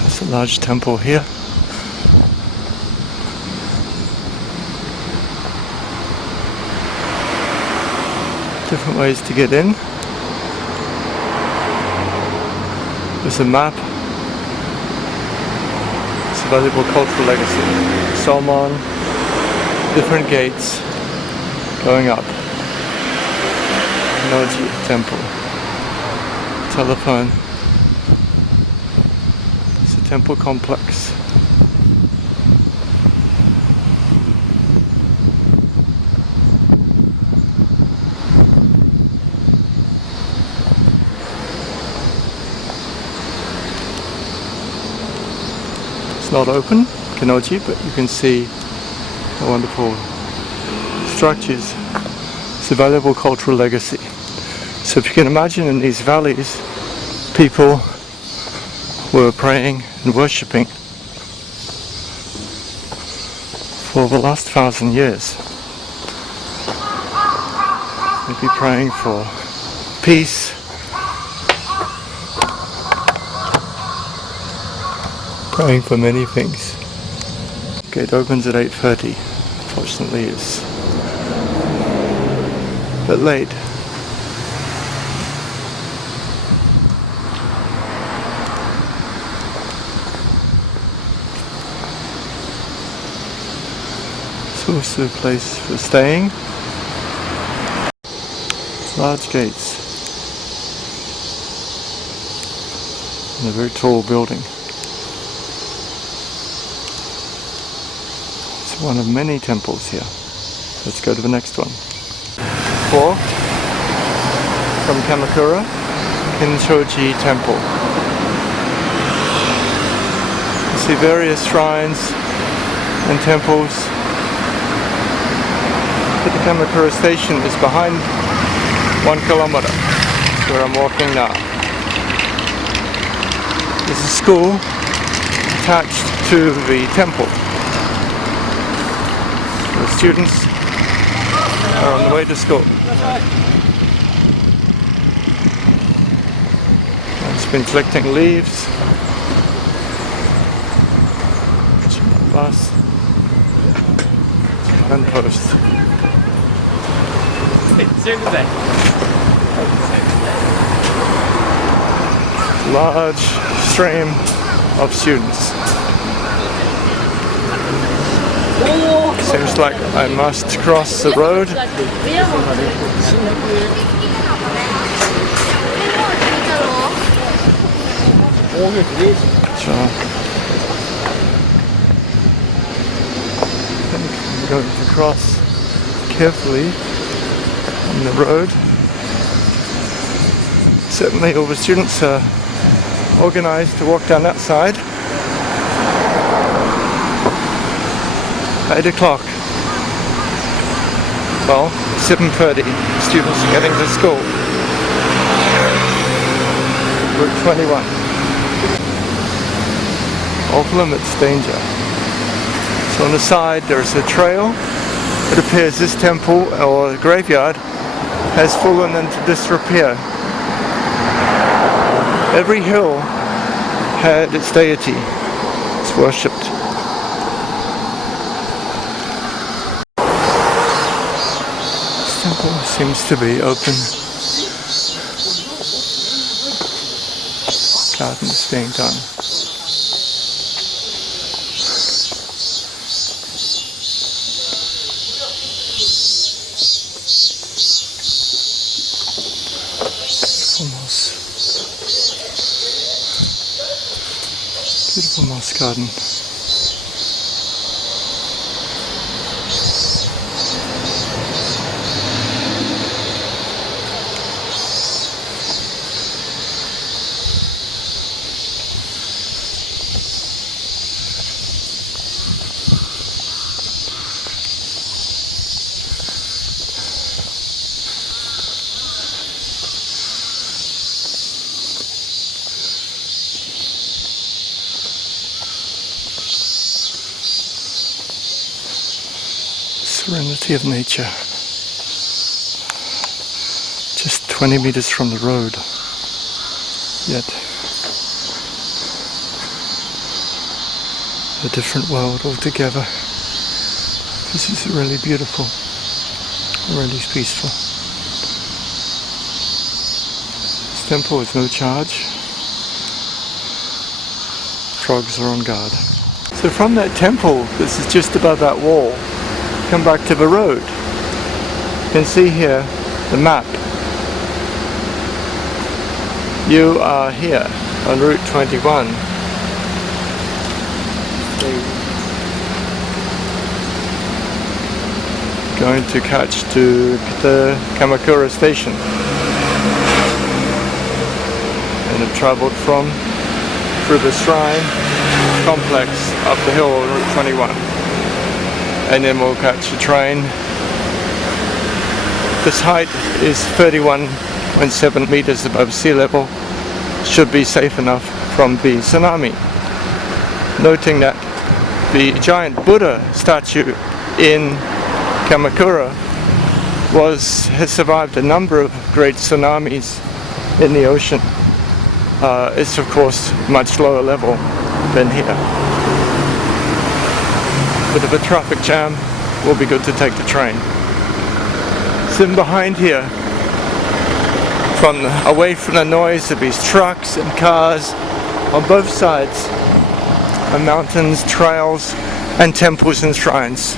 There's a large temple here. Different ways to get in. There's a map. It's a valuable cultural legacy. Salmon, different gates going up. Noji temple. Telephone. It's a temple complex. It's not open, Kanoji, but you can see the wonderful structures. It's a valuable cultural legacy. So if you can imagine, in these valleys, people were praying and worshipping for the last 1,000 years. They'd be praying for peace, praying for many things. Gate opens at 8:30. Unfortunately, it's a bit late. It's also a place for staying. Large gates and a very tall building. One of many temples here. Let's go to the next one. 4 from Kamakura, Enoshima temple. You see various shrines and temples. The Kamakura station is behind 1 kilometer. That's where I'm walking now. There's a school attached to the temple. The students are on the way to school. I've just been collecting leaves. Bus and post. Large stream of students. Seems like I must cross the road. So, I'm going to cross carefully on the road. Certainly all the students are organized to walk down that side. 8 o'clock. Well, 7:30. Students are getting to school. Route 21. Off limits danger. So on the side there's a trail. It appears this temple or graveyard has fallen into disrepair. Every hill had its deity. It's worshipped. This temple seems to be open. Garden is being done. Beautiful moss garden. Serenity of nature. Just 20 meters from the road. Yet a different world altogether. This is really beautiful. Really peaceful. This temple is no charge. Frogs are on guard. So from that temple, this is just above that wall. Come back to the road. You can see here the map. You are here on Route 21. Going to catch to the Kamakura station. And have travelled through the shrine complex up the hill on Route 21. And then we'll catch a train. This height is 31.7 meters above sea level. Should be safe enough from the tsunami. Noting that the giant Buddha statue in Kamakura has survived a number of great tsunamis in the ocean. It's of course much lower level than here. Bit of a traffic jam, will be good to take the train. Sitting behind here, away from the noise of these trucks and cars, on both sides are mountains, trails, and temples and shrines.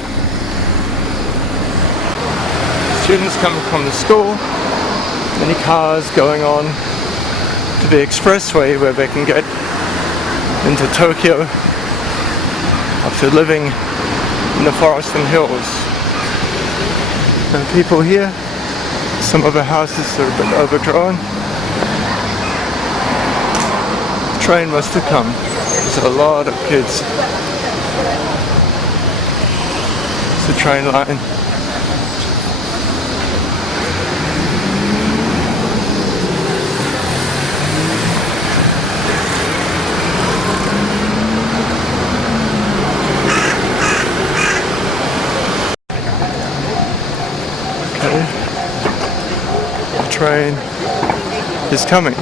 Students coming from the school, many cars going on to the expressway where they can get into Tokyo after living in the forest and hills. And people here, some of the houses have been overgrown. The train must have come. There's a lot of kids. It's a train line. Train is coming.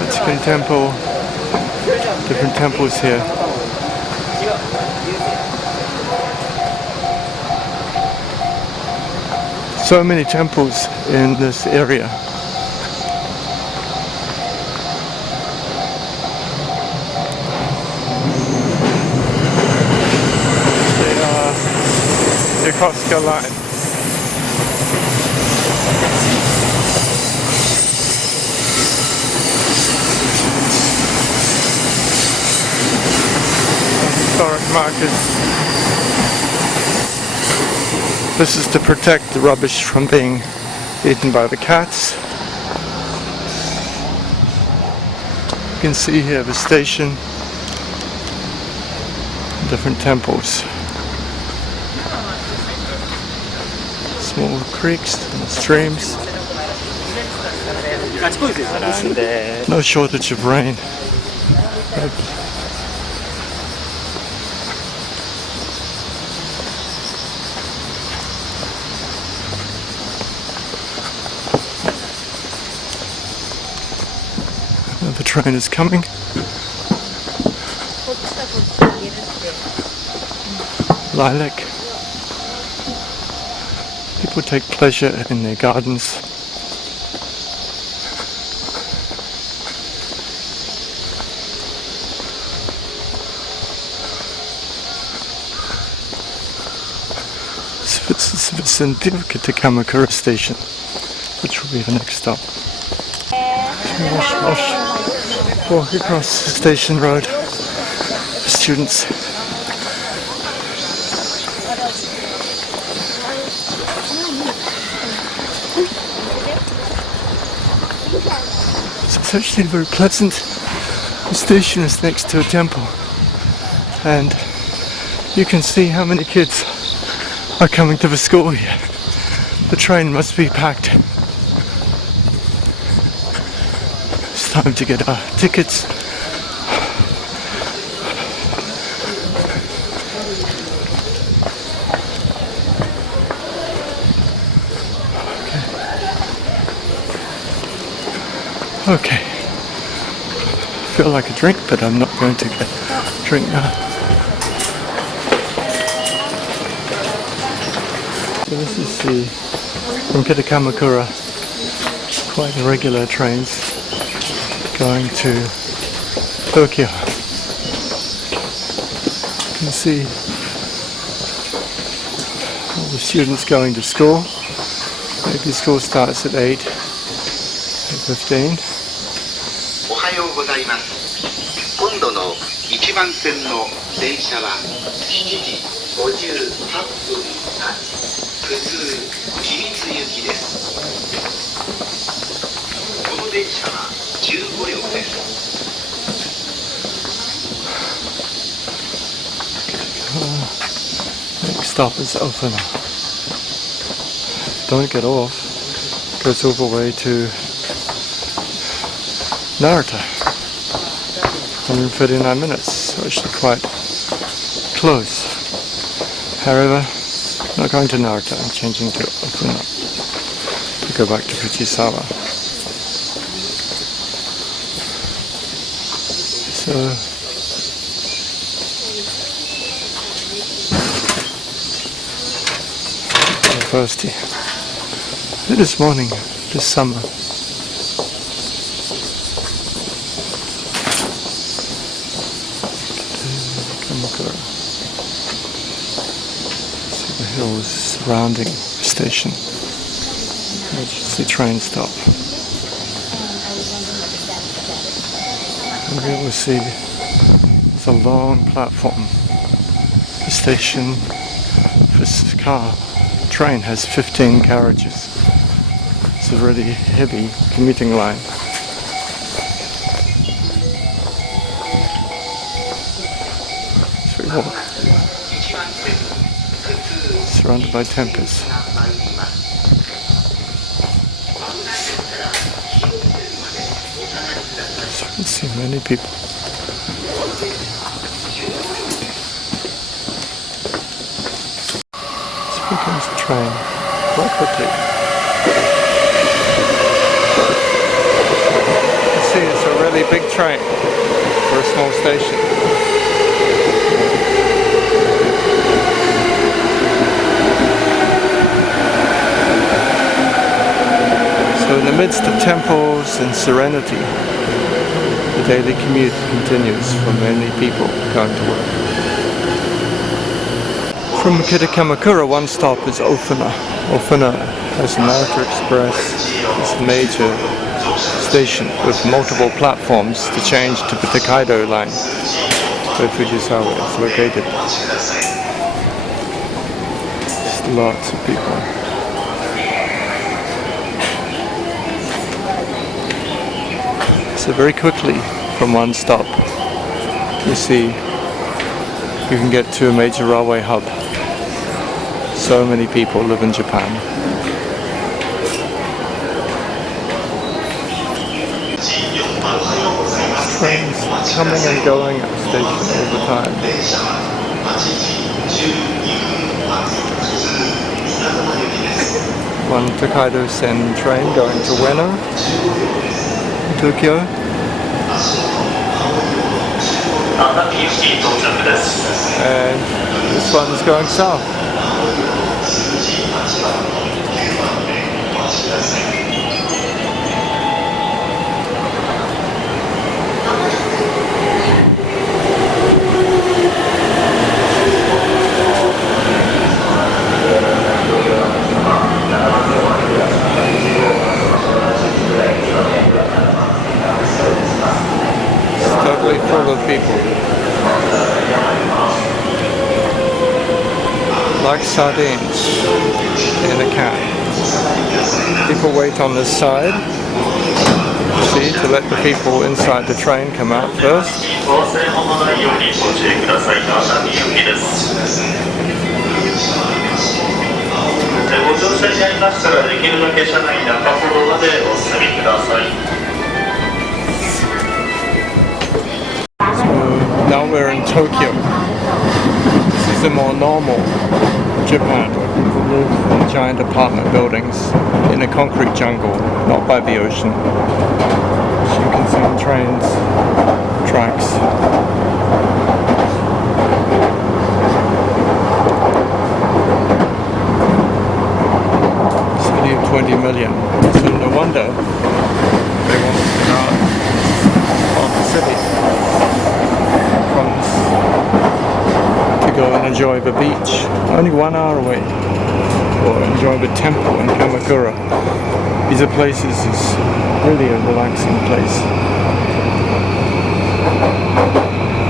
Mexican temple, different temples here. So many temples in this area. They are the Costco line. Historic markers. This is to protect the rubbish from being eaten by the cats. You can see here the station, different temples. Small creeks and streams. No shortage of rain. The train is coming. Lilac. People take pleasure in their gardens. It's the vicinity of Kamakura station, which will be the next stop. Walk across the station road for students. So it's actually very pleasant. The station is next to a temple, and you can see how many kids are coming to the school here. The train must be packed. It's time to get our tickets. Okay. Feel like a drink, but I'm not going to get a drink now. So this is the from Kamakura, quite regular trains going to Tokyo. You can see all the students going to school. Maybe school starts at 8:15. おはようございます。今度の1番線の電車は7時58分発普通自立行きです。この電車は15両です。Next stop is Yokohama. Don't get off. Goes all the way to Narita. 139 minutes, so actually quite close. However, not going to Narita, I'm changing to Yokohama to go back to Fujisawa. So thirsty. This morning, this summer. Kamakura. See the hills surrounding the station. It's the train stop. And here we see it's a long platform. The station, this car train has 15 carriages. It's a really heavy commuting line. So we walk. Surrounded by temples. So I can see many people. So here comes the train quite quickly. See, it's a really big train for a small station. So in the midst of temples and serenity, the daily commute continues for many people going to work. From Kamakura, one stop is Ofuna. Ofuna has a Narita Express. It's a major station with multiple platforms to change to the Tokaido line where Fujisawa is located. Just lots of people. So very quickly from one stop you see you can get to a major railway hub. So many people live in Japan. Trains coming and going at the station all the time. One Tokaido-sen train going to Ueno, Tokyo. And this one's going south. Totally full of people. Like sardines in a can. People wait on this side, see, to let the people inside the train come out first. Now we're in Tokyo. This is the more normal Japan, where people live in giant apartment buildings in a concrete jungle, not by the ocean. As you can see on trains, tracks. City of 20 million. So no wonder they want to get out of the city. To go and enjoy the beach, only 1 hour away, or enjoy the temple in Kamakura. These are places, it's really a relaxing place.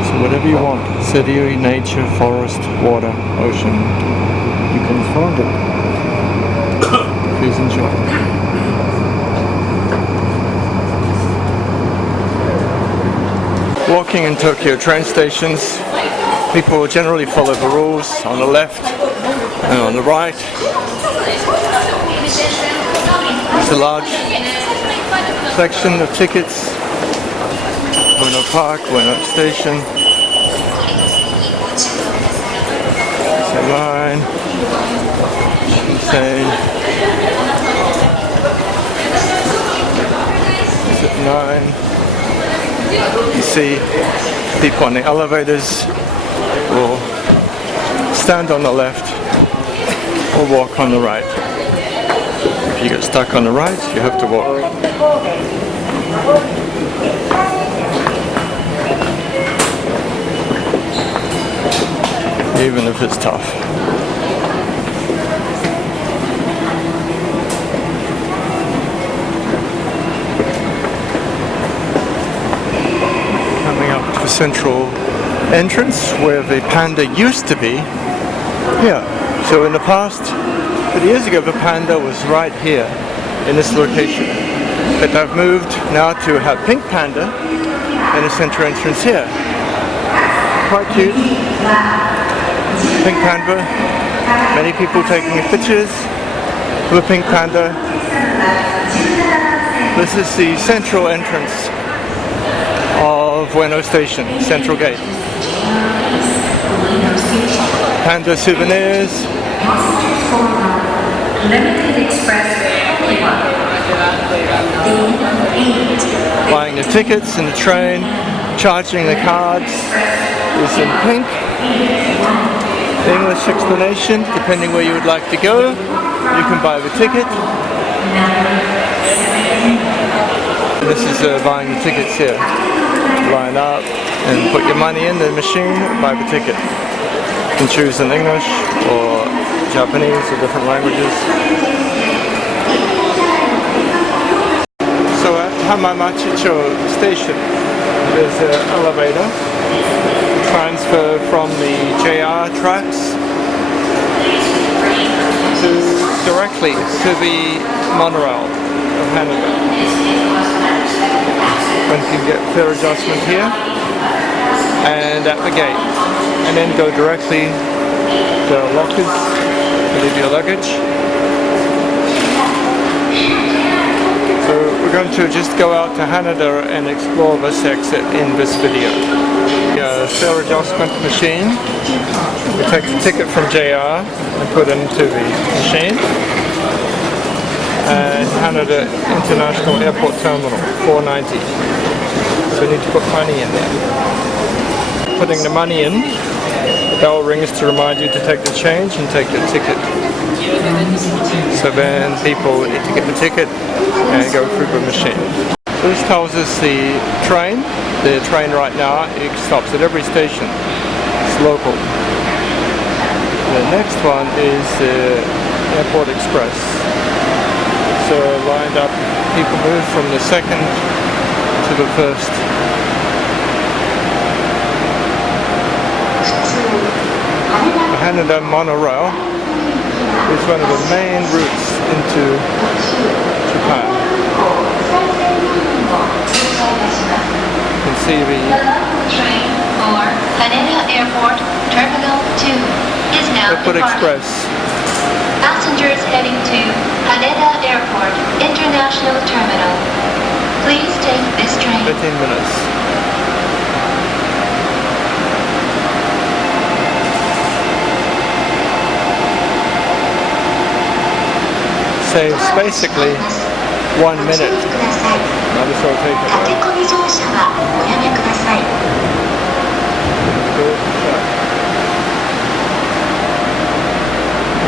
So whatever you want, city, nature, forest, water, ocean, you can find it. Please enjoy. Walking in Tokyo train stations, people generally follow the rules on the left and on the right. It's a large section of tickets. Ueno Park, Ueno Station. It's a line. Insane. It's at 9. You see people on the elevators will stand on the left or walk on the right. If you get stuck on the right, you have to walk. Even if it's tough. Central entrance where the panda used to be. Yeah, so in the past, 30 years ago, the panda was right here in this location. But I've moved now to have pink panda and a central entrance here. Quite cute. Pink panda. Many people taking pictures of a pink panda. This is the central entrance of Ueno Station, Central Gate. Panda souvenirs. Buying the tickets in the train, charging the cards is in pink. English explanation, depending where you would like to go, you can buy the ticket. This is buying the tickets here. Line up and put your money in the machine, buy the ticket. You can choose in English or Japanese or different languages. So at Hamamatsucho station, there's an elevator transfer from the JR tracks directly to the monorail of Haneda. One can get fare adjustment here and at the gate. and then go directly to the lockers to leave your luggage. So we're going to just go out to Haneda and explore this exit in this video. Fare adjustment machine. We take the ticket from JR and put it into the machine. Haneda International Airport Terminal, $4.90. So we need to put money in there. Putting the money in, the bell rings to remind you to take the change and take your ticket. So then people need to get the ticket and go through the machine. So this tells us the train. The train right now, it stops at every station. It's local. The next one is the Airport Express. So lined up, people move from the second to the first. The Haneda monorail is one of the main routes into Japan. You can see the train for Haneda Airport Terminal 2 is now Airport departing. Express. Passengers heading to Haneda Airport International Terminal, please take this train. 15 minutes. Saves basically 1 minute. Might as well take it.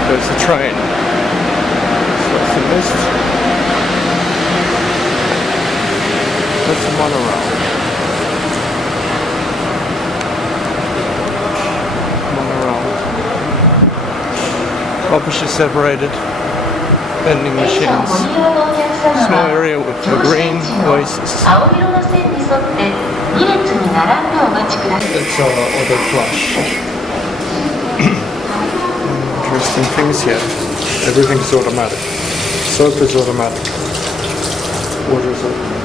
There's the train. So that's the mist. That's the monorail. Rubbish is separated. Vending machines. Small area with the green oasis. That's auto flush. Interesting things here. Everything's automatic. Soap is automatic. Water is automatic.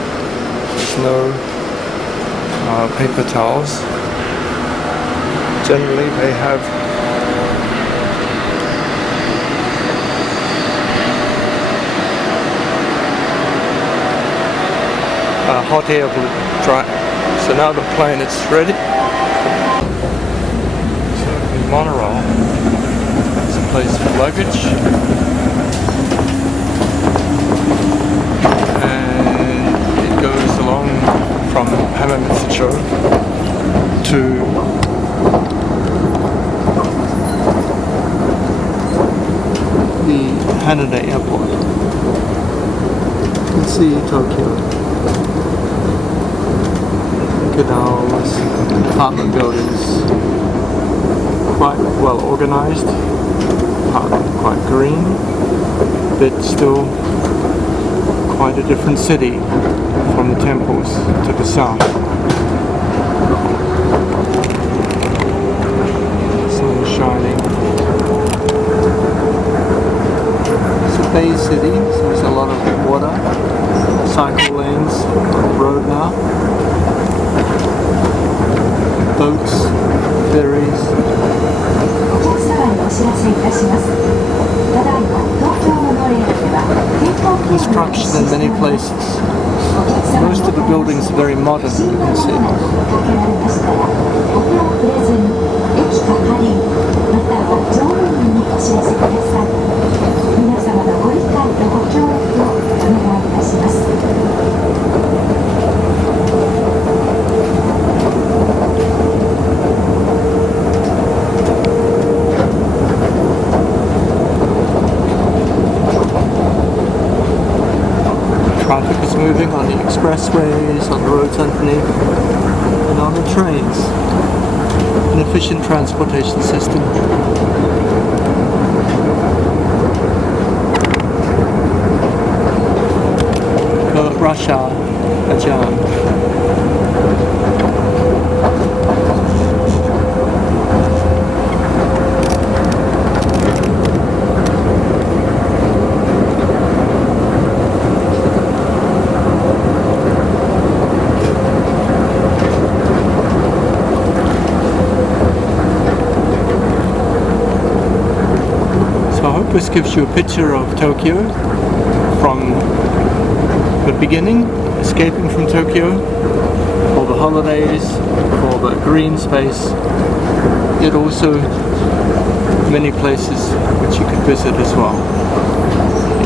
There's no paper towels. Generally they have hot air dry. So now the plane is ready. So the monorail. It's a place for luggage. And it goes along from Hamamatsucho to the Haneda Airport. You can see Tokyo. Canals, apartment buildings, quite well organized, quite green, but still quite a different city from the temples to the south. Sun is shining. It's a bay city, so there's a lot of water, cycle lanes on the road now. Boats, ferries. Construction in many places. Most of the buildings are very modern, you can see. Traffic is moving on the expressways, on the roads underneath, and on the trains. An efficient transportation system. Rush hour, a jam. This gives you a picture of Tokyo from the beginning, escaping from Tokyo, for the holidays, for the green space, yet also many places which you could visit as well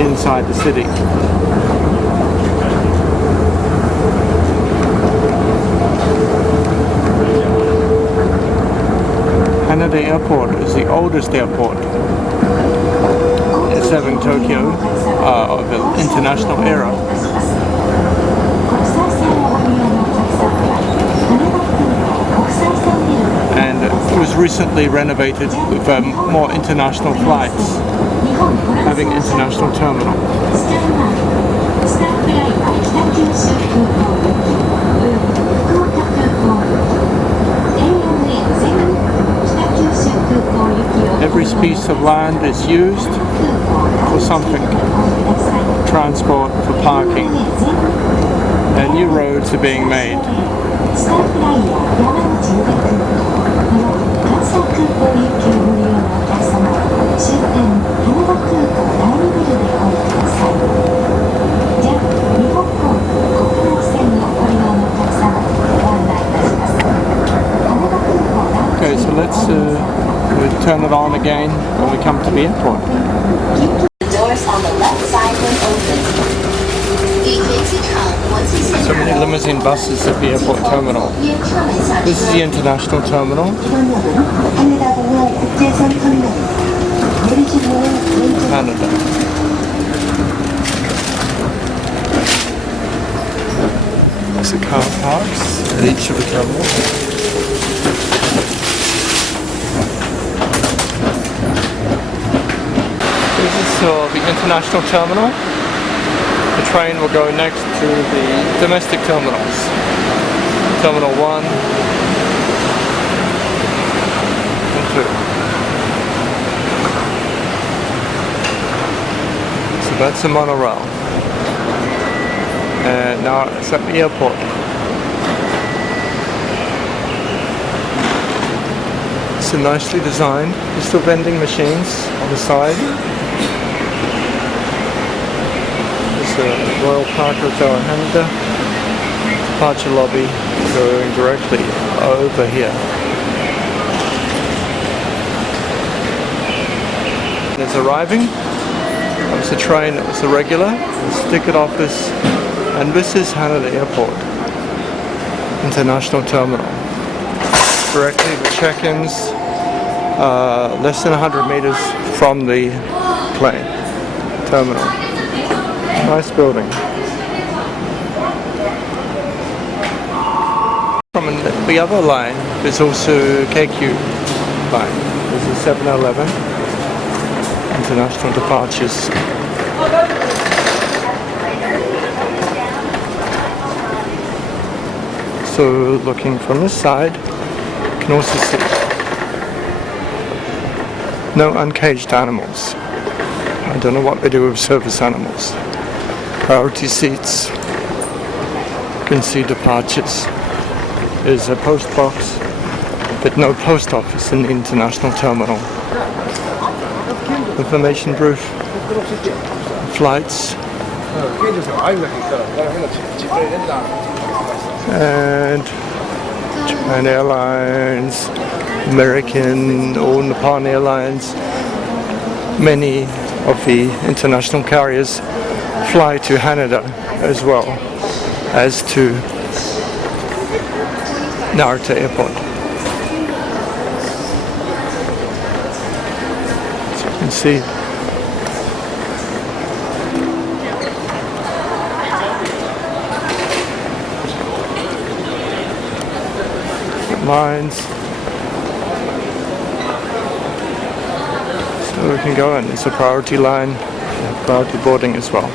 inside the city. Haneda Airport is the oldest airport serving Tokyo of the international era. And it was recently renovated with more international flights, having international terminal. Every piece of land is used for something, transport, for parking, and new roads are being made. Okay, so let's we'll turn it on again when we come to the airport. The doors on the left side will open. So many limousine buses at the airport terminal. This is the international terminal. Haneda. There's the car parks at each of the terminals. This is the international terminal. The train will go next to the domestic terminals. Terminal 1 and 2. So that's the monorail. And now it's at the airport. It's nicely designed. There's still vending machines on the side. The Royal Park Hotel in Haneda, departure lobby going directly over here. It's arriving. That was the train, that was the regular, the ticket office, and this is Haneda Airport International Terminal. Directly the check-ins, less than 100 meters from the plane terminal. Nice building. From the other line, there's also KQ line. There's a 7-Eleven. International departures. So looking from this side, you can also see no uncaged animals. I don't know what they do with service animals. Priority seats. You can see departures. There's a post box, but no post office in the international terminal. Information booth. Flights. And Japan Airlines, American or Nippon Airlines. Many of the international carriers fly to Haneda as well as to Narita Airport. As you can see, lines. So we can go in. It's a priority line, priority boarding as well.